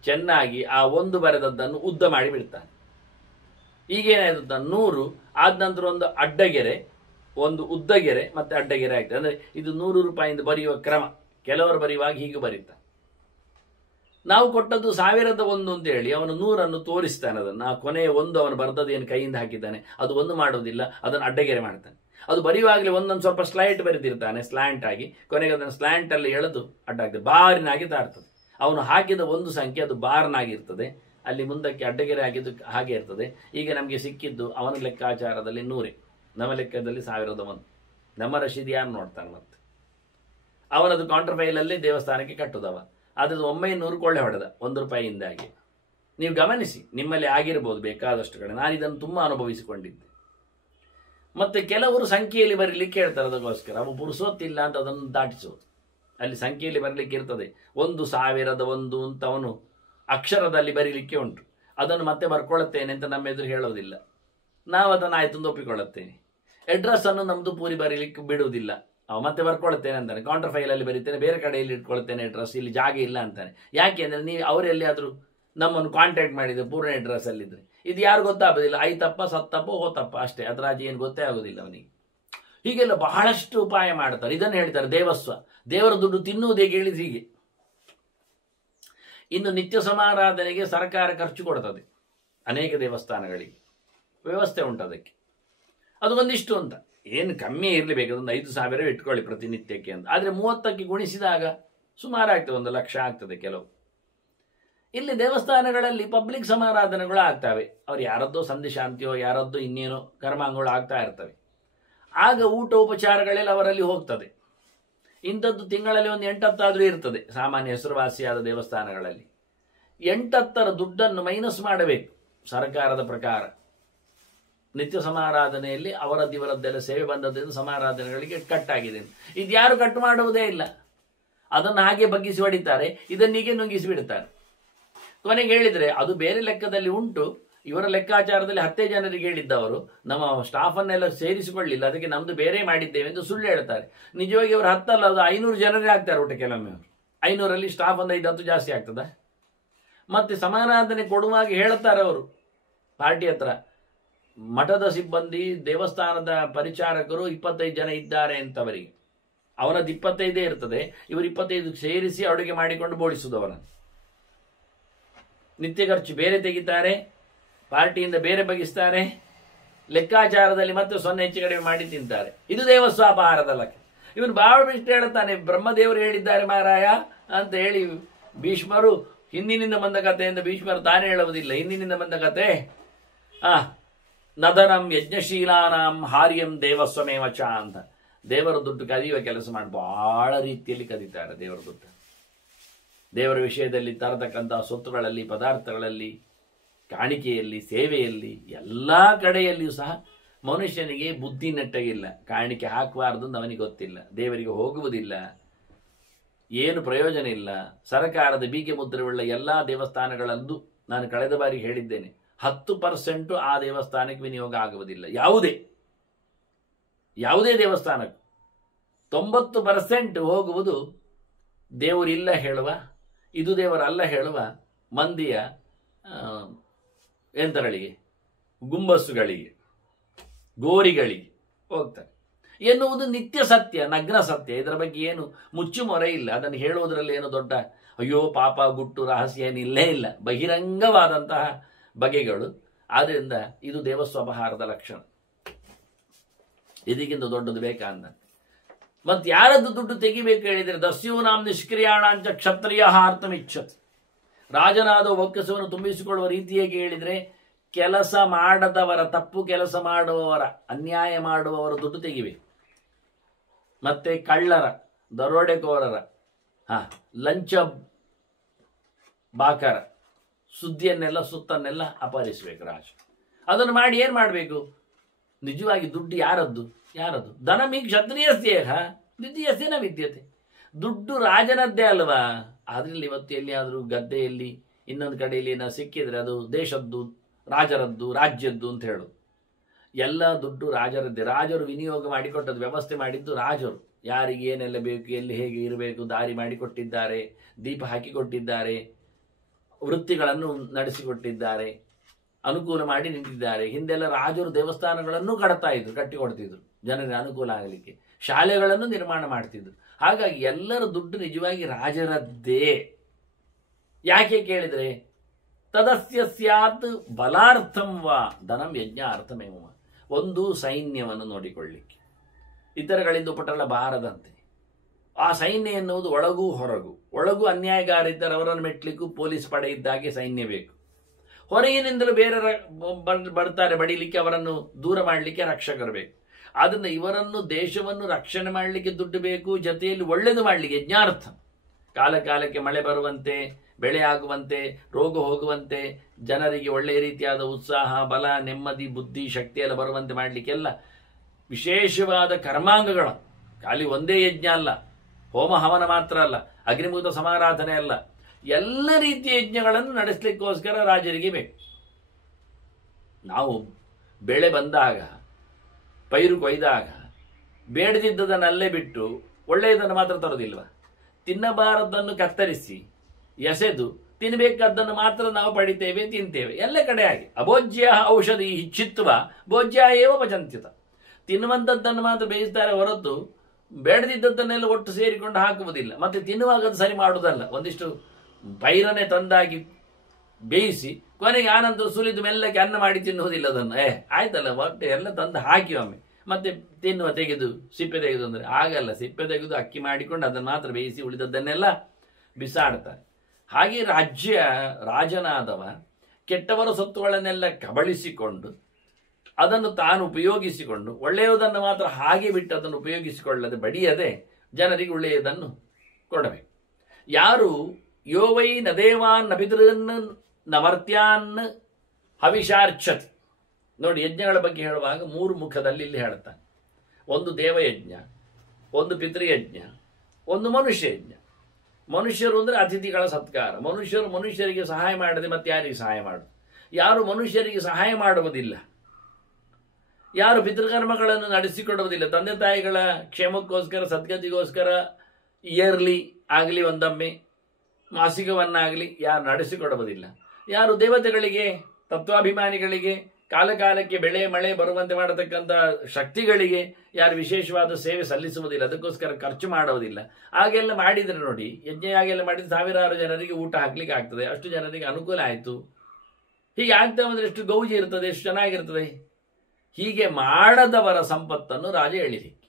ಚೆನ್ನಾಗಿ ಆ 1 ಬರೆದದ್ದನ್ನು ಉದ್ದ ಮಾಡಿ ಬಿಡ್ತಾನೆ. ಈಗೇನಾಯ್ತು, 100 ಆದ ನಂತರ ಒಂದು ಅಡ್ಡಗೆರೆ, ಒಂದು ಉದ್ದಗೆರೆ ಮತ್ತೆ ಅಡ್ಡಗೆರೆ ಆಗ್ತದೆ. ಅಂದರೆ ಇದು 100 ರೂಪಾಯಿಂದ ಬರೆಯುವ ಕ್ರಮ. ಕೆಲವರು ಬರೆಯುವಾಗ ಹೀಗೆ ಬರೀತಾನೆ. ನಾವು ಕೊಟ್ಟದ್ದು 1001 ಅಂತ ಹೇಳಿ ಅವನು 100 ತೋರಿಸ್ತಾನೆ. ಅದನ್ನು ಆ ಕೊನೆಯ 1 ಅವನು ಬರೆದದೇನು ಕೈಯಿಂದ ಹಾಕಿದ್ದಾನೆ ಅದು 1 ಮಾಡುವುದಿಲ್ಲ, ಅದನ್ನು ಅಡ್ಡಗೆರೆ ಮಾಡ್ತಾನೆ. ಅದು ಬರೆಯುವಾಗಲೇ ಒಂದೊಂದು ಸ್ವಲ್ಪ ಸ್ಲೈಟ್ ಬರೆದಿರ್ತಾನೆ, ಸ್ಲ್ಯಾಂಟ್ ಆಗಿ. ಕೊನೆಗೆ ಅದನ್ನು ಸ್ಲ್ಯಾಂಟ್ ಅಲ್ಲಿ ಎಳೆದು ಅಡ್ಡಾಗ್ತದೆ, ಬಾರಿನಾಗಿ ತಾಡ್ತದೆ. ಅವನು ಹಾಕಿದ 1 ಸಂಖ್ಯೆ ಅದು ಬಾರ್ನಾಗಿರ್ತದೆ. ಅಲ್ಲಿ ಮುಂದಕ್ಕೆ ಅಡ್ಡಗೆರೆ ಹಾಕಿದ್ದು ಹಾಗೆ ಇರ್ತದೆ. ಈಗ ನಮಗೆ ಸಿಕ್ಕಿದ್ದು ಅವನ ಲೆಕ್ಕಾಚಾರದಲ್ಲಿ 100, ನಮ್ಮ ಲೆಕ್ಕದಲ್ಲಿ 1001. ನಮ್ಮ ರಶೀದಿ ಯಾರು ನೋಡ್ತಾನೆ? ಮತ್ತೆ ಅವನದು ಕೌಂಟರ್ ಫೈಲಲ್ಲಿ ದೇವಸ್ಥಾನಕ್ಕೆ ಕಟ್ಟುದವ. ಅದು 900 ಕೊಳ್ಳೆ ಹೊಡೆದ 1 ರೂಪಾಯಿಯಿಂದಾಗಿ. ನೀವು ಗಮನಿಸಿ, ನಿಮ್ಮಲ್ಲಿ ಆಗಿರ್ಬೋದು ಬೇಕಾದಷ್ಟು ಕಡೆ. ನಾನು ಇದನ್ನು ತುಂಬ ಅನುಭವಿಸಿಕೊಂಡಿದ್ದೆ. ಮತ್ತೆ ಕೆಲವರು ಸಂಖ್ಯೆಯಲ್ಲಿ ಬರೀಲಿಕ್ಕೆ ಹೇಳ್ತಾರೆ, ಅದಕ್ಕೋಸ್ಕರ ಅವು ಪುರುಸೋತಿಲ್ಲ ಅಂತ ಅದನ್ನು ದಾಟಿಸೋದು. ಅಲ್ಲಿ ಸಂಖ್ಯೆಯಲ್ಲಿ ಬರಲಿಕ್ಕೆ ಇರ್ತದೆ 1001 ಅಂತ ಅವನು ಅಕ್ಷರದಲ್ಲಿ ಬರೀಲಿಕ್ಕೆ ಉಂಟು. ಅದನ್ನು ಮತ್ತೆ ಬರ್ಕೊಳ್ಳುತ್ತೇನೆ ಅಂತ ನಮ್ಮ ಎದುರು ಹೇಳೋದಿಲ್ಲ. ನಾವು ಅದನ್ನು ಆಯ್ತು ಅಂತ ಒಪ್ಪಿಕೊಳ್ಳುತ್ತೇನೆ. ಅಡ್ರೆಸ್ ಅನ್ನು ನಮ್ಮದು ಪೂರಿ ಬರೀಲಿಕ್ಕೆ ಬಿಡುವುದಿಲ್ಲ. ಅವ ಮತ್ತೆ ಬರ್ಕೊಳ್ತೇನೆ ಅಂತಾನೆ. ಕೌಂಟರ್ ಫೈಲಲ್ಲಿ ಬರೀತೇನೆ, ಬೇರೆ ಕಡೆಯಲ್ಲಿ ಇಟ್ಕೊಳ್ತೇನೆ ಅಡ್ರೆಸ್, ಇಲ್ಲಿ ಜಾಗ ಇಲ್ಲ ಅಂತಾನೆ. ಯಾಕೆ ಅಂದರೆ ನೀವು ಅವರೆಲ್ಲಿಯಾದರೂ ನಮ್ಮನ್ನು ಕಾಂಟ್ಯಾಕ್ಟ್ ಮಾಡಿದರೆ ಪೂರ್ಣ ಅಡ್ರೆಸ್ ಅಲ್ಲಿದ್ದರೆ ಇದು ಯಾರು ಗೊತ್ತಾಗೋದಿಲ್ಲ. ಐತಪ್ಪ ಸತ್ತಪ್ಪ ಹೋತಪ್ಪ ಅಷ್ಟೇ, ಅದರ ಆಚೆ ಏನು ಗೊತ್ತೇ ಆಗೋದಿಲ್ಲ ಅವನಿಗೆ. ಹೀಗೆಲ್ಲ ಬಹಳಷ್ಟು ಉಪಾಯ ಮಾಡ್ತಾರೆ. ಇದನ್ನು ಹೇಳ್ತಾರೆ ದೇವಸ್ವ. ದೇವರ ದುಡ್ಡು ತಿನ್ನುವುದೇ ಕೇಳಿದ ಹೀಗೆ. ಇನ್ನು ನಿತ್ಯ ಸಮಾರಾಧನೆಗೆ ಸರ್ಕಾರ ಖರ್ಚು ಕೊಡ್ತದೆ ಅನೇಕ ದೇವಸ್ಥಾನಗಳಿಗೆ, ವ್ಯವಸ್ಥೆ ಉಂಟು ಅದಕ್ಕೆ. ಅದು ಒಂದಿಷ್ಟು ಅಂತ ಏನು ಕಮ್ಮಿ ಇರಲೇಬೇಕು, ಅದೊಂದು 5,000 ಇಟ್ಕೊಳ್ಳಿ ಪ್ರತಿನಿತ್ಯಕ್ಕೆ ಅಂತ. ಆದರೆ 30ಕ್ಕೆ ಗುಣಿಸಿದಾಗ ಸುಮಾರು ಆಗ್ತದೆ, 1 ಲಕ್ಷ ಆಗ್ತದೆ ಕೆಲವು. ಇಲ್ಲಿ ದೇವಸ್ಥಾನಗಳಲ್ಲಿ ಪಬ್ಲಿಕ್ ಸಮಾರಾಧನೆಗಳು ಆಗ್ತವೆ. ಅವ್ರು ಯಾರದ್ದೋ ಸಂಧಿಶಾಂತಿಯೋ ಯಾರದ್ದೋ ಇನ್ನೇನೋ ಕರ್ಮಾಂಗಗಳು ಆಗ್ತಾ ಇರ್ತವೆ. ಆಗ ಊಟ ಉಪಚಾರಗಳೆಲ್ಲ ಅವರಲ್ಲಿ ಹೋಗ್ತದೆ. ಇಂಥದ್ದು ತಿಂಗಳಲ್ಲಿ ಒಂದು 8-10 ಇರ್ತದೆ ಸಾಮಾನ್ಯ ಹೆಸರುವಾಸಿಯಾದ ದೇವಸ್ಥಾನಗಳಲ್ಲಿ. 8-10 ದುಡ್ಡನ್ನು ಮೈನಸ್ ಮಾಡಬೇಕು ಸರ್ಕಾರದ ಪ್ರಕಾರ. ನಿತ್ಯ ಸಮಾರಾಧನೆಯಲ್ಲಿ ಅವರದ್ದಿವರದ್ದೆಲ್ಲ ಸೇವೆ ಬಂದದ್ದು ಸಮಾರಾಧನೆಗಳಿಗೆ ಕಟ್ಟಾಗಿದೆ. ಇದು ಯಾರು ಕಟ್ಟು ಮಾಡುವುದೇ ಇಲ್ಲ. ಅದನ್ನು ಹಾಗೆ ಬಗ್ಗಿಸಿ ಹೊಡಿತಾರೆ, ಇದನ್ನೀಗೆ ನುಂಗಿಸಿ ಬಿಡ್ತಾರೆ. ಕೊನೆಗೆ ಹೇಳಿದರೆ ಅದು ಬೇರೆ ಲೆಕ್ಕದಲ್ಲಿ ಉಂಟು, ಇವರ ಲೆಕ್ಕಾಚಾರದಲ್ಲಿ 10 ಜನರಿಗೆ ಹೇಳಿದ್ದವರು ನಮ್ಮ ಸ್ಟಾಫನ್ನೆಲ್ಲ ಸೇರಿಸಿಕೊಳ್ಳಿಲ್ಲ, ಅದಕ್ಕೆ ನಮ್ದು ಬೇರೆ ಮಾಡಿದ್ದೇವೆ ಎಂದು ಸುಳ್ಳು ಹೇಳ್ತಾರೆ. ನಿಜವಾಗಿ ಅವರು 10 ಅಲ್ಲ, ಅದು 500 ಜನರೇ ಆಗ್ತಾರೆ ಊಟ. ಕೆಲವೊಮ್ಮೆ ಅವರು 500ರಲ್ಲಿ ಸ್ಟಾಫ್ ಒಂದು 5-10 ಜಾಸ್ತಿ ಆಗ್ತದ. ಮತ್ತೆ ಸಮಾರಾಧನೆ ಕೊಡುವಾಗ ಹೇಳ್ತಾರೆ ಅವರು ಪಾರ್ಟಿ ಹತ್ರ, ಮಠದ ಸಿಬ್ಬಂದಿ ದೇವಸ್ಥಾನದ ಪರಿಚಾರಕರು 25 ಜನ ಇದ್ದಾರೆ ಅಂತವರಿಗೆ. ಅವನದ್ದು 25 ಇರ್ತದೆ, ಇವರು 25 ಸೇರಿಸಿ ಅಡುಗೆ ಮಾಡಿಕೊಂಡು ಬೋಳಿಸುವುದು. ಅವರನ್ನು ನಿತ್ಯ ಖರ್ಚು ಬೇರೆ ತೆಗಿತಾರೆ, ಪಾರ್ಟಿಯಿಂದ ಬೇರೆ ಬಗಿಸ್ತಾರೆ, ಲೆಕ್ಕಾಚಾರದಲ್ಲಿ ಮತ್ತೆ 0 ಹೆಚ್ಚು ಕಡಿಮೆ ಮಾಡಿ ತಿಂತಾರೆ. ಇದು ದೇವಸ್ವಾಪಹಾರದ ಲೆಕ್ಕ. ಇವನು ಬಹಳ ಬಿಟ್ಟು ಹೇಳ್ತಾನೆ, ಬ್ರಹ್ಮದೇವರು ಹೇಳಿದ್ದಾರೆ ಮಾರಾಯ ಅಂತ ಹೇಳಿ. ಭೀಷ್ಮರು ಹಿಂದಿನಿಂದ ಬಂದ ಕಥೆಯಿಂದ ಭೀಷ್ಮರು ತಾನೇ ಹೇಳುವುದಿಲ್ಲ, ಹಿಂದಿನಿಂದ ಬಂದ ಕಥೆ. ನದನಂ ಯಜ್ಞಶೀಲಾನಾಂ ಹಾರ್ಯಂ ದೇವಸ್ವಮೇವಚ ಅಂತ. ದೇವರ ದುಡ್ಡು ಕದಿಯುವ ಕೆಲಸ ಮಾಡಿ ಬಹಳ ರೀತಿಯಲ್ಲಿ ಕದೀತಾರೆ ದೇವರ ದುಡ್ಡು. ದೇವರ ವಿಷಯದಲ್ಲಿ ತರತಕ್ಕಂತಹ ಸೊತ್ತುಗಳಲ್ಲಿ, ಪದಾರ್ಥಗಳಲ್ಲಿ, ಕಾಣಿಕೆಯಲ್ಲಿ, ಸೇವೆಯಲ್ಲಿ, ಎಲ್ಲ ಕಡೆಯಲ್ಲಿಯೂ ಸಹ ಮನುಷ್ಯನಿಗೆ ಬುದ್ಧಿ ನೆಟ್ಟಗಿಲ್ಲ. ಕಾಣಿಕೆ ಹಾಕಬಾರ್ದು ಅಂತ ಅವನಿಗೆ ಗೊತ್ತಿಲ್ಲ, ದೇವರಿಗೆ ಹೋಗುವುದಿಲ್ಲ, ಏನು ಪ್ರಯೋಜನ ಇಲ್ಲ. ಸರ್ಕಾರದ ಬೀಗೆ ಮುದ್ರೆಯುಳ್ಳ ಎಲ್ಲ ದೇವಸ್ಥಾನಗಳಲ್ಲೂ ನಾನು ಕಳೆದ ಬಾರಿ ಹೇಳಿದ್ದೇನೆ, 10% ಆ ದೇವಸ್ಥಾನಕ್ಕೆ ವಿನಿಯೋಗ ಆಗುವುದಿಲ್ಲ. ಯಾವುದೇ ದೇವಸ್ಥಾನಕ್ಕೂ 90% ಹೋಗುವುದು ದೇವರಿಲ್ಲ ಹೇಳುವ, ಇದು ದೇವರಲ್ಲ ಹೇಳುವ ಮಂದಿಯ ಯಂತ್ರಗಳಿಗೆ, ಗುಂಬಸ್ಸುಗಳಿಗೆ. ಗೋರಿಗಳಿಗೆ ಹೋಗ್ತಾರೆ ಎನ್ನುವುದು ನಿತ್ಯ ಸತ್ಯ, ನಗ್ನ ಸತ್ಯ. ಇದರ ಬಗ್ಗೆ ಏನು ಮುಚ್ಚುಮೊರೆ ಇಲ್ಲ. ಅದನ್ನು ಹೇಳುವುದರಲ್ಲಿ ಏನು ದೊಡ್ಡ ಅಯ್ಯೋ ಪಾಪ ಗುಟ್ಟು ರಹಸ್ಯ ಏನಿಲ್ಲೇ ಇಲ್ಲ, ಬಹಿರಂಗವಾದಂತಹ ಬಗೆಗಳು. ಆದ್ದರಿಂದ ಇದು ದೇವಸ್ವಪಹಾರದ ಲಕ್ಷಣ. ಇದಕ್ಕಿಂತ ದೊಡ್ಡದು ಬೇಕಾ ಅಂದ. ಮತ್ತೆ ಯಾರದ್ದು ದುಡ್ಡು ತೆಗಿಬೇಕು ಹೇಳಿದರೆ ದಸ್ಯೂನಾಂ ನಿಷ್ಕ್ರಿಯಾಣಾಂಚ ಕ್ಷತ್ರಿಯ ಅರ್ಥಮಿಚ್ಛತ್. ರಾಜನಾದ ಒಕ್ಕಸವನ್ನು ತುಂಬಿಸಿಕೊಳ್ಳುವ ರೀತಿ ಹೇಗೆ ಹೇಳಿದರೆ, ಕೆಲಸ ಮಾಡದವರ, ತಪ್ಪು ಕೆಲಸ ಮಾಡುವವರ, ಅನ್ಯಾಯ ಮಾಡುವವರ ದುಡ್ಡು ತೆಗಿಬೇಕು. ಮತ್ತೆ ಕಳ್ಳರ, ದರೋಡೆಕೋರರ, ಲಂಚ ಬಾಕರ ಸುದ್ದಿಯನ್ನೆಲ್ಲ ಸುತ್ತನ್ನೆಲ್ಲ ಅಪಹರಿಸಬೇಕು ರಾಜ. ಅದನ್ನು ಮಾಡಿ ಏನು ಮಾಡಬೇಕು? ನಿಜವಾಗಿ ದುಡ್ಡು ಯಾರದ್ದು? ಧನಮಿ ಕ್ಷತ್ರಿಯಸ್ಯೇಹ ದ್ವಿತೀಯಸ್ಯನ ವಿದ್ಯತೆ. ದುಡ್ಡು ರಾಜನದ್ದೇ ಅಲ್ವಾ? ಆದ್ರಲ್ಲಿ ಇವತ್ತು ಎಲ್ಲಿಯಾದರೂ ಗದ್ದೆಯಲ್ಲಿ ಇನ್ನೊಂದು ಕಡೆಯಲ್ಲಿ ಏನೋ ಸಿಕ್ಕಿದ್ರೆ ಅದು ದೇಶದ್ದು, ರಾಜರದ್ದು, ರಾಜ್ಯದ್ದು ಅಂತ ಹೇಳು. ಎಲ್ಲ ದುಡ್ಡು ರಾಜರದ್ದೇ. ರಾಜರು ವಿನಿಯೋಗ ಮಾಡಿಕೊಟ್ಟದ್ದು, ವ್ಯವಸ್ಥೆ ಮಾಡಿದ್ದು ರಾಜರು. ಯಾರಿಗೆ ಏನೆಲ್ಲ ಬೇಕು, ಎಲ್ಲಿ ಹೇಗೆ ಇರಬೇಕು ದಾರಿ ಮಾಡಿಕೊಟ್ಟಿದ್ದಾರೆ, ದೀಪ ಹಾಕಿಕೊಟ್ಟಿದ್ದಾರೆ, ವೃತ್ತಿಗಳನ್ನು ನಡೆಸಿಕೊಟ್ಟಿದ್ದಾರೆ, ಅನುಕೂಲ ಮಾಡಿ ನಿಂತಿದ್ದಾರೆ. ಹಿಂದೆಲ್ಲ ರಾಜರು ದೇವಸ್ಥಾನಗಳನ್ನು ಕಟ್ಟಿಕೊಡ್ತಿದ್ರು ಜನರಿಗೆ ಅನುಕೂಲ ಆಗಲಿಕ್ಕೆ, ಶಾಲೆಗಳನ್ನು ನಿರ್ಮಾಣ ಮಾಡ್ತಿದ್ರು. ಹಾಗಾಗಿ ಎಲ್ಲರ ದುಡ್ಡು ನಿಜವಾಗಿ ರಾಜರದ್ದೇ. ಯಾಕೆ ಕೇಳಿದರೆ ತದಸ್ಯ ಸ್ಯಾತ್ ಬಲಾರ್ಥಂ ವಾ ಧನಂ ಯಜ್ಞಾರ್ಥಮೇವ. ಒಂದು ಸೈನ್ಯವನ್ನು ನೋಡಿಕೊಳ್ಳಿಕ್ಕೆ, ಇತರಗಳಿಂದ ಉಪಟಳ ಬಾರದಂತೆ. ಆ ಸೈನ್ಯ ಎನ್ನುವುದು ಒಳಗೂ ಹೊರಗೂ. ಒಳಗೂ ಅನ್ಯಾಯಗಾರಿದ್ದರೆ ಅವರನ್ನು ಮೆಟ್ಲಿಕ್ಕೂ ಪೊಲೀಸ್ ಪಡೆ ಇದ್ದಾಗೆ ಸೈನ್ಯ ಬೇಕು. ಹೊರಗಿನಿಂದಲೂ ಬೇರೆ ಬರ್ತಾರೆ ಬಡಿಲಿಕ್ಕೆ, ಅವರನ್ನು ದೂರ ಮಾಡಲಿಕ್ಕೆ ರಕ್ಷಕರು ಬೇಕು. ಆದ್ದರಿಂದ ಇವರನ್ನು, ದೇಶವನ್ನು ರಕ್ಷಣೆ ಮಾಡಲಿಕ್ಕೆ ದುಡ್ಡು ಬೇಕು, ಜೊತೆಯಲ್ಲಿ ಒಳ್ಳೆಯದು ಮಾಡಲಿಕ್ಕೆ ಯಜ್ಞಾರ್ಥ. ಕಾಲಕ್ಕೆ ಮಳೆ ಬರುವಂತೆ, ಬೆಳೆ ಆಗುವಂತೆ, ರೋಗ ಹೋಗುವಂತೆ, ಜನರಿಗೆ ಒಳ್ಳೆಯ ರೀತಿಯಾದ ಉತ್ಸಾಹ, ಬಲ, ನೆಮ್ಮದಿ, ಬುದ್ಧಿ, ಶಕ್ತಿ ಎಲ್ಲ ಬರುವಂತೆ ಮಾಡಲಿಕ್ಕೆಲ್ಲ ವಿಶೇಷವಾದ ಕರ್ಮಾಂಗಗಳ, ಖಾಲಿ ಒಂದೇ ಯಜ್ಞ ಅಲ್ಲ, ಹೋಮ ಹವನ ಮಾತ್ರ ಅಲ್ಲ, ಅಗ್ನಿಮೂತ ಸಮಾರಾಧನೆ ಅಲ್ಲ, ಎಲ್ಲ ರೀತಿಯ ಯಜ್ಞಗಳನ್ನು ನಡೆಸಲಿಕ್ಕೋಸ್ಕರ ರಾಜರಿಗೆ ಬೇಕು. ನಾವು ಬೆಳೆ ಬಂದಾಗ, ಪೈರು ಕೊಯ್ದಾಗ ಬೇಡದಿದ್ದದನ್ನಲ್ಲೇ ಬಿಟ್ಟು ಒಳ್ಳೆಯದನ್ನು ಮಾತ್ರ ತರೋದಿಲ್ವ? ತಿನ್ನಬಾರದನ್ನು ಕತ್ತರಿಸಿ ಎಸೆದು ತಿನ್ನಬೇಕಾದ್ದನ್ನು ಮಾತ್ರ ನಾವು ಪಡಿತೇವೆ, ತಿಂತೇವೆ. ಎಲ್ಲ ಕಡೆ ಆಗಿ ಅಭೋಜ್ಯ ಔಷಧಿ ಚಿತ್ವ ಭೋಜ್ಯ ಏವ ಪಚಂತ್ಯತ. ತಿನ್ನುವಂಥದ್ದನ್ನು ಮಾತ್ರ ಬೇಯಿಸ್ತಾರೆ ಹೊರತು ಬೇಡದಿದ್ದದ್ದನ್ನೆಲ್ಲ ಒಟ್ಟು ಸೇರಿಕೊಂಡು ಹಾಕುವುದಿಲ್ಲ. ಮತ್ತೆ ತಿನ್ನುವಾಗ ಅದು ಸರಿ ಮಾಡುವುದಲ್ಲ. ಒಂದಿಷ್ಟು ಪೈರನೆ ತಂದಾಗಿ ಬೇಯಿಸಿ ಕೊನೆಗೆ ಆನಂತರ ಸುಲಿದು ಮೆಲ್ಲಕ್ಕೆ ಅನ್ನ ಮಾಡಿ ತಿನ್ನುವುದಿಲ್ಲ. ಅದನ್ನು ಆಯ್ತಲ್ಲ, ಹೊಟ್ಟೆ ಎಲ್ಲ ತಂದು ಹಾಕಿ ಒಮ್ಮೆ ಮತ್ತೆ ತಿನ್ನುವ, ತೆಗೆದು ಸಿಪ್ಪೆ ತೆಗೆದು ಅಂದರೆ ಆಗಲ್ಲ. ಸಿಪ್ಪೆ ತೆಗೆದು ಅಕ್ಕಿ ಮಾಡಿಕೊಂಡು ಅದನ್ನು ಮಾತ್ರ ಬೇಯಿಸಿ ಉಳಿದದ್ದನ್ನೆಲ್ಲ ಬಿಸಾಡ್ತಾರೆ. ಹಾಗೆ ರಾಜನಾದವ ಕೆಟ್ಟವರ ಸೊತ್ತುಗಳನ್ನೆಲ್ಲ ಕಬಳಿಸಿಕೊಂಡು ಅದನ್ನು ತಾನು ಉಪಯೋಗಿಸಿಕೊಂಡು ಒಳ್ಳೆಯದನ್ನು ಮಾತ್ರ ಹಾಗೆ ಬಿಟ್ಟು ಅದನ್ನು ಉಪಯೋಗಿಸಿಕೊಳ್ಳದೆ ಬಡಿಯದೆ ಜನರಿಗೆ ಒಳ್ಳೆಯದನ್ನು ಕೊಡಬೇಕು. ಯಾರು ಯೋವೈ ನದೇವಾನ್ ನಪಿತೃನ್ ನಮರ್ತ್ಯಾನ್ ಹವಿಷಾರ್ಚತಿ. ನೋಡಿ, ಯಜ್ಞಗಳ ಬಗ್ಗೆ ಹೇಳುವಾಗ 3 ಮುಖದಲ್ಲಿ ಇಲ್ಲಿ ಹೇಳ್ತಾನೆ. ಒಂದು ದೇವಯಜ್ಞ, ಒಂದು ಪಿತೃಯಜ್ಞ, ಒಂದು ಮನುಷ್ಯ ಯಜ್ಞ. ಮನುಷ್ಯರು ಅಂದರೆ ಅತಿಥಿಗಳ ಸತ್ಕಾರ. ಮನುಷ್ಯರಿಗೆ ಸಹಾಯ ಮಾಡದೆ ಮತ್ತೆ ಯಾರಿಗೆ ಸಹಾಯ ಮಾಡುದು? ಯಾರು ಮನುಷ್ಯರಿಗೆ ಸಹಾಯ ಮಾಡುವುದಿಲ್ಲ, ಯಾರು ಪಿತೃಕರ್ಮಗಳನ್ನು ನಡೆಸಿಕೊಡುವುದಿಲ್ಲ, ತಂದೆ ತಾಯಿಗಳ ಕ್ಷೇಮಕ್ಕೋಸ್ಕರ, ಸದ್ಗತಿಗೋಸ್ಕರ ಇಯರ್ಲಿ ಆಗಲಿ ಒಂದೊಮ್ಮೆ ಮಾಸಿಕವನ್ನಾಗಲಿ ಯಾರು ನಡೆಸಿಕೊಡುವುದಿಲ್ಲ, ಯಾರು ದೇವತೆಗಳಿಗೆ, ತತ್ವಾಭಿಮಾನಿಗಳಿಗೆ, ಕಾಲಕಾಲಕ್ಕೆ ಬೆಳೆ ಮಳೆ ಬರುವಂತೆ ಮಾಡತಕ್ಕಂಥ ಶಕ್ತಿಗಳಿಗೆ ಯಾರು ವಿಶೇಷವಾದ ಸೇವೆ ಸಲ್ಲಿಸುವುದಿಲ್ಲ, ಅದಕ್ಕೋಸ್ಕರ ಖರ್ಚು ಮಾಡುವುದಿಲ್ಲ, ಹಾಗೆಲ್ಲ ಮಾಡಿದರೆ ನೋಡಿ, ಯಜ್ಞ ಹಾಗೆಲ್ಲ ಮಾಡಿದರೆ ಸಾವಿರಾರು ಜನರಿಗೆ ಊಟ ಹಾಕ್ಲಿಕ್ಕೆ ಆಗ್ತದೆ, ಅಷ್ಟು ಜನರಿಗೆ ಅನುಕೂಲ ಆಯಿತು. ಹೀಗೆ ಆಗ್ತಾ ಬಂದರೆ ಎಷ್ಟು ಗೌಜಿ ಇರ್ತದೆ, ಎಷ್ಟು ಚೆನ್ನಾಗಿರ್ತದೆ. ಹೀಗೆ ಮಾಡದವರ ಸಂಪತ್ತನ್ನು ರಾಜ ಎಳಿಲಿಕ್ಕೆ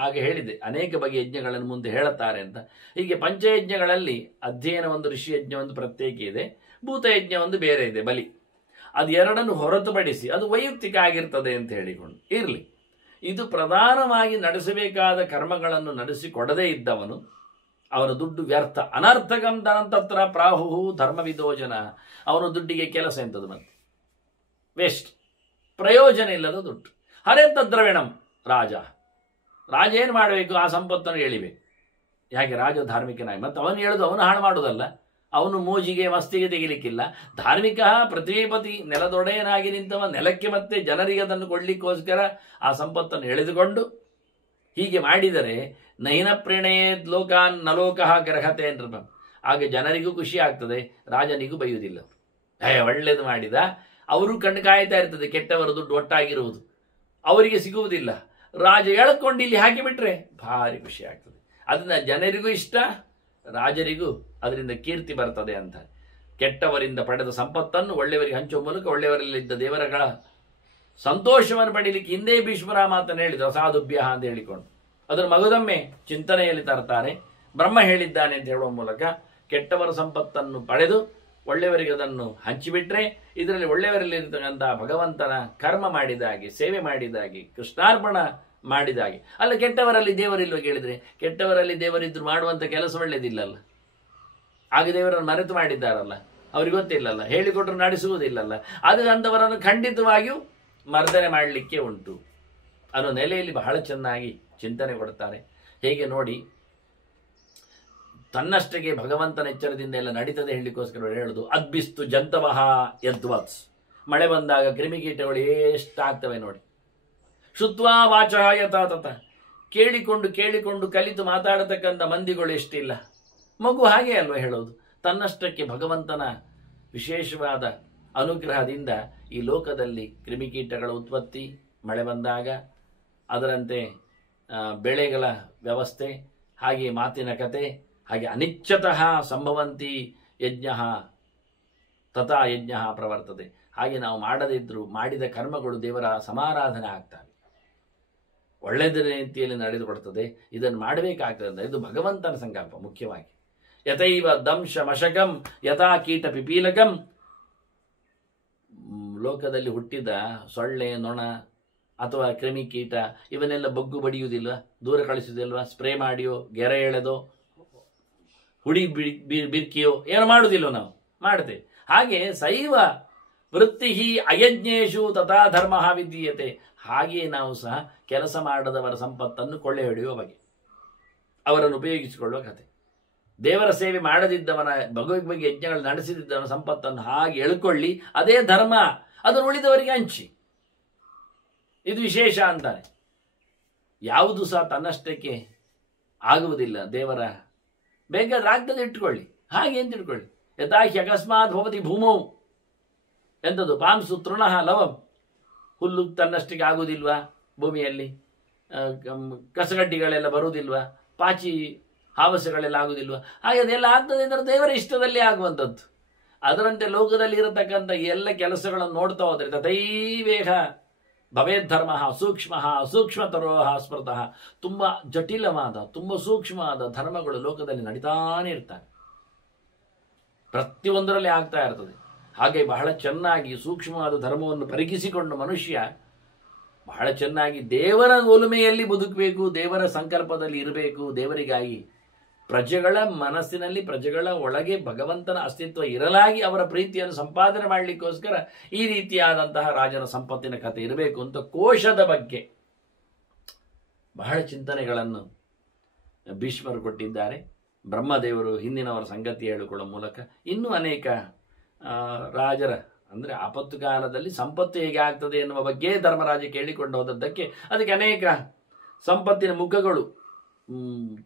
ಹಾಗೆ ಹೇಳಿದೆ. ಅನೇಕ ಬಗೆಯ ಯಜ್ಞಗಳನ್ನು ಮುಂದೆ ಹೇಳುತ್ತಾರೆ ಅಂತ. ಹೀಗೆ ಪಂಚಯಜ್ಞಗಳಲ್ಲಿ ಅಧ್ಯಯನ ಒಂದು, ಋಷಿಯಜ್ಞ ಒಂದು ಪ್ರತ್ಯೇಕ ಇದೆ, ಭೂತಯಜ್ಞ ಒಂದು ಬೇರೆ ಇದೆ, ಬಲಿ. ಅದು ಎರಡನ್ನು ಹೊರತುಪಡಿಸಿ ಅದು ವೈಯಕ್ತಿಕ ಆಗಿರ್ತದೆ ಅಂತ ಹೇಳಿಕೊಂಡು ಇರಲಿ. ಇದು ಪ್ರಧಾನವಾಗಿ ನಡೆಸಬೇಕಾದ ಕರ್ಮಗಳನ್ನು ನಡೆಸಿಕೊಡದೇ ಇದ್ದವನು, ಅವನ ದುಡ್ಡು ವ್ಯರ್ಥ. ಅನರ್ಥಕಂ ಧನಂತತ್ರ ಪ್ರಾಹು ಧರ್ಮವಿದೋಜನ. ಅವನ ದುಡ್ಡಿಗೆ ಕೆಲಸ ಎಂಥದ್ದು, ಮತ್ತೆ ವೇಸ್ಟ್, ಪ್ರಯೋಜನ ಇಲ್ಲದ ದುಡ್ಡು. ಹರೇಂತ ದ್ರವಿಣಂ ರಾಜ ಏನು ಮಾಡಬೇಕು? ಆ ಸಂಪತ್ತನ್ನು ಎಳಿಬೇಕು. ಯಾಕೆ? ರಾಜ ಧಾರ್ಮಿಕನಾಗಿ. ಮತ್ತು ಅವನು ಹೇಳೋದು ಅವನು ಹಾಳು ಮಾಡೋದಲ್ಲ, ಅವನು ಮೋಜಿಗೆ ಮಸ್ತಿಗೆ ತೆಗಿಲಿಕ್ಕಿಲ್ಲ. ಧಾರ್ಮಿಕ ಪೃಥ್ವೀಪತಿ, ನೆಲದೊಡೆಯನಾಗಿ ನಿಂತವ, ನೆಲಕ್ಕೆ ಮತ್ತೆ ಜನರಿಗೆ ಅದನ್ನು ಕೊಡ್ಲಿಕ್ಕೋಸ್ಕರ ಆ ಸಂಪತ್ತನ್ನು ಎಳೆದುಕೊಂಡು ಹೀಗೆ ಮಾಡಿದರೆ ನೈನ ಪ್ರಣಯೇದ್ ಲೋಕಾನ್ ನಲೋಕಃ ಗ್ರಹತೆ ಅಂತ. ಆಗ ಜನರಿಗೂ ಖುಷಿ ಆಗ್ತದೆ, ರಾಜನಿಗೂ ಬೈಯುವುದಿಲ್ಲ. ಒಳ್ಳೇದು ಮಾಡಿದ. ಅವರು ಕಣ್ಣು ಕಾಯ್ತಾ ಇರ್ತದೆ ಕೆಟ್ಟವರ ದುಡ್ಡು ಒಟ್ಟಾಗಿರುವುದು. ಅವರಿಗೆ ಸಿಗುವುದಿಲ್ಲ. ರಾಜ ಎಳ್ಕೊಂಡು ಇಲ್ಲಿ ಹಾಕಿಬಿಟ್ರೆ ಭಾರಿ ಖುಷಿ ಆಗ್ತದೆ. ಅದನ್ನ ಜನರಿಗೂ ಇಷ್ಟ, ರಾಜರಿಗೂ ಅದರಿಂದ ಕೀರ್ತಿ ಬರ್ತದೆ ಅಂತ. ಕೆಟ್ಟವರಿಂದ ಪಡೆದ ಸಂಪತ್ತನ್ನು ಒಳ್ಳೆಯವರಿಗೆ ಹಂಚುವ ಮೂಲಕ ಒಳ್ಳೆಯವರಲ್ಲಿದ್ದ ದೇವರಗಳ ಸಂತೋಷವನ್ನು ಪಡೀಲಿಕ್ಕೆ ಹಿಂದೆ ಭೀಷ್ಮರ ಮಾತನ್ನು ಹೇಳಿದ್ರು, ಅಸಾಧುಭ್ಯ ಅಂತ ಹೇಳಿಕೊಂಡು ಅದನ್ನು ಮಗದೊಮ್ಮೆ ಚಿಂತನೆಯಲ್ಲಿ ತರ್ತಾರೆ. ಬ್ರಹ್ಮ ಹೇಳಿದ್ದಾನೆ ಅಂತ ಹೇಳುವ ಮೂಲಕ ಕೆಟ್ಟವರ ಸಂಪತ್ತನ್ನು ಪಡೆದು ಒಳ್ಳೆಯವರಿಗೆ ಅದನ್ನು ಹಂಚಿಬಿಟ್ರೆ ಇದರಲ್ಲಿ ಒಳ್ಳೆಯವರಲ್ಲಿರ್ತಕ್ಕಂತಹ ಭಗವಂತನ ಕರ್ಮ ಮಾಡಿದಾಗೆ, ಸೇವೆ ಮಾಡಿದಾಗೆ, ಕೃಷ್ಣಾರ್ಪಣ ಮಾಡಿದಾಗೆ. ಅಲ್ಲ, ಕೆಟ್ಟವರಲ್ಲಿ ದೇವರಿಲ್ವ ಕೇಳಿದ್ರೆ, ಕೆಟ್ಟವರಲ್ಲಿ ದೇವರಿದ್ರು ಮಾಡುವಂಥ ಕೆಲಸ ಒಳ್ಳೆಯದಿಲ್ಲಲ್ಲ. ಆಗ ದೇವರನ್ನು ಮರೆತು ಮಾಡಿದ್ದಾರಲ್ಲ, ಅವ್ರಿಗೆ ಗೊತ್ತಿಲ್ಲಲ್ಲ, ಹೇಳಿಕೊಟ್ರು ನಡೆಸುವುದಿಲ್ಲಲ್ಲ. ಅದು ಅಂಥವರನ್ನು ಖಂಡಿತವಾಗಿಯೂ ಮರ್ದನೆ ಮಾಡಲಿಕ್ಕೆ ಉಂಟು ಅನ್ನೋ ನೆಲೆಯಲ್ಲಿ ಬಹಳ ಚೆನ್ನಾಗಿ ಚಿಂತನೆ ಕೊಡ್ತಾರೆ. ಹೇಗೆ ನೋಡಿ, ತನ್ನಷ್ಟಕ್ಕೆ ಭಗವಂತನ ಎಚ್ಚರದಿಂದ ಎಲ್ಲ ನಡೀತದೆ ಹೇಳಲಿಕ್ಕೋಸ್ಕರ ಹೇಳುದು, ಅದ್ಬಿಸ್ತು ಜಂತವಹ ಯದ್ವತ್ಸ್. ಮಳೆ ಬಂದಾಗ ಕ್ರಿಮಿಕೀಟಗಳು ಎಷ್ಟಾಗ್ತವೆ ನೋಡಿ. ಶುತ್ವಾ ವಾಚ ಯಥಾತಥ. ಕೇಳಿಕೊಂಡು ಕೇಳಿಕೊಂಡು ಕಲಿತು ಮಾತಾಡತಕ್ಕಂಥ ಮಂದಿಗಳು ಎಷ್ಟಿಲ್ಲ. ಮಗು ಹಾಗೆ ಅಲ್ವ ಹೇಳೋದು. ತನ್ನಷ್ಟಕ್ಕೆ ಭಗವಂತನ ವಿಶೇಷವಾದ ಅನುಗ್ರಹದಿಂದ ಈ ಲೋಕದಲ್ಲಿ ಕ್ರಿಮಿಕೀಟಗಳ ಉತ್ಪತ್ತಿ, ಮಳೆ ಬಂದಾಗ ಅದರಂತೆ ಬೆಳೆಗಳ ವ್ಯವಸ್ಥೆ, ಹಾಗೆ ಮಾತಿನ ಕತೆ, ಹಾಗೆ ಅನಿಚ್ಛತಃ ಸಂಭವಂತಿ ಯಜ್ಞ ತಥಾ ಯಜ್ಞ ಪ್ರವರ್ತದೆ. ಹಾಗೆ ನಾವು ಮಾಡದಿದ್ದರೂ ಮಾಡಿದ ಕರ್ಮಗಳು ದೇವರ ಸಮಾರಾಧನೆ ಆಗ್ತವೆ, ಒಳ್ಳೆಯದ ರೀತಿಯಲ್ಲಿ ನಡೆದುಕೊಡ್ತದೆ. ಇದನ್ನು ಮಾಡಬೇಕಾಗ್ತದೆ. ಇದು ಭಗವಂತನ ಸಂಕಲ್ಪ ಮುಖ್ಯವಾಗಿ. ಯಥೈವ ದಂಶ ಮಶಕಂ ಯಥಾ ಕೀಟ ಪಿಪೀಲಕಂ. ಲೋಕದಲ್ಲಿ ಹುಟ್ಟಿದ ಸೊಳ್ಳೆ, ನೊಣ ಅಥವಾ ಕ್ರಿಮಿಕೀಟ ಇವನ್ನೆಲ್ಲ ಬಗ್ಗು ಬಡಿಯುವುದಿಲ್ವ, ದೂರ ಕಳಿಸುವುದಿಲ್ವ, ಸ್ಪ್ರೇ ಮಾಡಿಯೋ, ಗೆರೆ ಎಳೆದೋ, ಹುಡಿ ಬಿರ್ಕಿಯೋ ಏನು ಮಾಡುವುದಿಲ್ವ, ನಾವು ಮಾಡ್ತೇವೆ. ಹಾಗೆ ಸೈವ ವೃತ್ತಿ ಅಯಜ್ಞೇಶು ತಥಾ ಧರ್ಮ ವಿದ್ಯತೆ. ಹಾಗೆಯೇ ನಾವು ಸಹ ಕೆಲಸ ಮಾಡದವರ ಸಂಪತ್ತನ್ನು ಕೊಳ್ಳೆ ಹೊಡೆಯುವ ಬಗೆ, ಅವರನ್ನು ಉಪಯೋಗಿಸಿಕೊಳ್ಳುವ ಕತೆ. ದೇವರ ಸೇವೆ ಮಾಡದಿದ್ದವನ, ಬಗ್ಗೆ ಯಜ್ಞಗಳು ನಡೆಸಿದ್ದವನ ಸಂಪತ್ತನ್ನು ಹಾಗೆ ಎಳ್ಕೊಳ್ಳಿ, ಅದೇ ಧರ್ಮ, ಅದನ್ನು ಉಳಿದವರಿಗೆ ಹಂಚಿ. ಇದು ವಿಶೇಷ ಅಂತಾರೆ. ಯಾವುದು ಸಹ ತನ್ನಷ್ಟಕ್ಕೆ ಆಗುವುದಿಲ್ಲ. ದೇವರ ಬೇಕಾದ್ರೆ ಆಗ್ತದೆ ಇಟ್ಕೊಳ್ಳಿ, ಹಾಗೆ ಅಂತ ಇಟ್ಕೊಳ್ಳಿ. ಯಥಾಹಿ ಅಕಸ್ಮಾತ್ ಭವತಿ ಭೂಮೌ. ಎಂಥದ್ದು? ಪಾಂಸು ತೃಣಃ ಲವಂ. ಹುಲ್ಲು ತನ್ನಷ್ಟಕ್ಕೆ ಆಗುವುದಿಲ್ವಾ ಭೂಮಿಯಲ್ಲಿ? ಕಸಗಡ್ಡಿಗಳೆಲ್ಲ ಬರುವುದಿಲ್ವಾ? ಪಾಚಿ ಹಾವಸೆಗಳೆಲ್ಲ ಆಗುವುದಿಲ್ವಾ? ಹಾಗೆ ಅದೆಲ್ಲ ಆಗ್ತದೆ ಅಂದರೆ ದೇವರ ಇಷ್ಟದಲ್ಲಿ ಆಗುವಂಥದ್ದು. ಅದರಂತೆ ಲೋಕದಲ್ಲಿ ಇರತಕ್ಕಂಥ ಎಲ್ಲ ಕೆಲಸಗಳನ್ನು ನೋಡ್ತಾ ಹೋದರೆ ತಥೈವೇಹ ಭವೇದ್ಧರ್ಮ ಸೂಕ್ಷ್ಮ ಸೂಕ್ಷ್ಮತರೋ ಸ್ಮೃತಃ. ತುಂಬ ಜಟಿಲವಾದ, ತುಂಬ ಸೂಕ್ಷ್ಮವಾದ ಧರ್ಮಗಳು ಲೋಕದಲ್ಲಿ ನಡೀತಾನೆ ಇರ್ತವೆ, ಪ್ರತಿಯೊಂದರಲ್ಲಿ ಆಗ್ತಾ ಇರ್ತದೆ. ಹಾಗೆ ಬಹಳ ಚೆನ್ನಾಗಿ ಸೂಕ್ಷ್ಮವಾದ ಧರ್ಮವನ್ನು ಪರಿಗಿಸಿಕೊಂಡು ಮನುಷ್ಯ ಬಹಳ ಚೆನ್ನಾಗಿ ದೇವರ ಒಲುಮೆಯಲ್ಲಿ ಬದುಕಬೇಕು, ದೇವರ ಸಂಕಲ್ಪದಲ್ಲಿ ಇರಬೇಕು. ದೇವರಿಗಾಗಿ ಪ್ರಜೆಗಳ ಮನಸ್ಸಿನಲ್ಲಿ, ಪ್ರಜೆಗಳ ಒಳಗೆ ಭಗವಂತನ ಅಸ್ತಿತ್ವ ಇರಲಾಗಿ ಅವರ ಪ್ರೀತಿಯನ್ನು ಸಂಪಾದನೆ ಮಾಡಲಿಕ್ಕೋಸ್ಕರ ಈ ರೀತಿಯಾದಂತಹ ರಾಜನ ಸಂಪತ್ತಿನ ಕಥೆ ಇರಬೇಕು ಅಂತ ಕೋಶದ ಬಗ್ಗೆ ಬಹಳ ಚಿಂತನೆಗಳನ್ನು ಭೀಷ್ಮರು ಕೊಟ್ಟಿದ್ದಾರೆ. ಬ್ರಹ್ಮದೇವರು ಹಿಂದಿನವರ ಸಂಗತಿ ಹೇಳಿಕೊಳ್ಳುವ ಮೂಲಕ ಇನ್ನೂ ಅನೇಕ ರಾಜರ, ಅಂದರೆ ಆಪತ್ತು ಕಾಲದಲ್ಲಿ ಸಂಪತ್ತು ಹೇಗೆ ಆಗ್ತದೆ ಎನ್ನುವ ಬಗ್ಗೆ ಧರ್ಮರಾಜ ಕೇಳಿಕೊಂಡು ಹೋದದ್ದಕ್ಕೆ ಅದಕ್ಕೆ ಅನೇಕ ಸಂಪತ್ತಿನ ಮುಖಗಳು,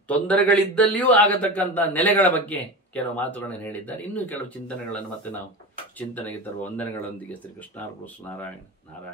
ತೊಂದರೆಗಳಿದ್ದಲ್ಲಿಯೂ ಆಗತಕ್ಕಂಥ ನೆಲೆಗಳ ಬಗ್ಗೆ ಕೆಲವು ಮಾತುಗಳನ್ನು ಹೇಳಿದ್ದಾರೆ. ಇನ್ನೂ ಕೆಲವು ಚಿಂತನೆಗಳನ್ನು ಮತ್ತೆ ನಾವು ಚಿಂತನೆಗೆ ತರುವ ವಂದನೆಗಳೊಂದಿಗೆ ಶ್ರೀ ಕೃಷ್ಣಾರ್ಪಣ. ನಾರಾಯಣ ನಾರಾಯಣ.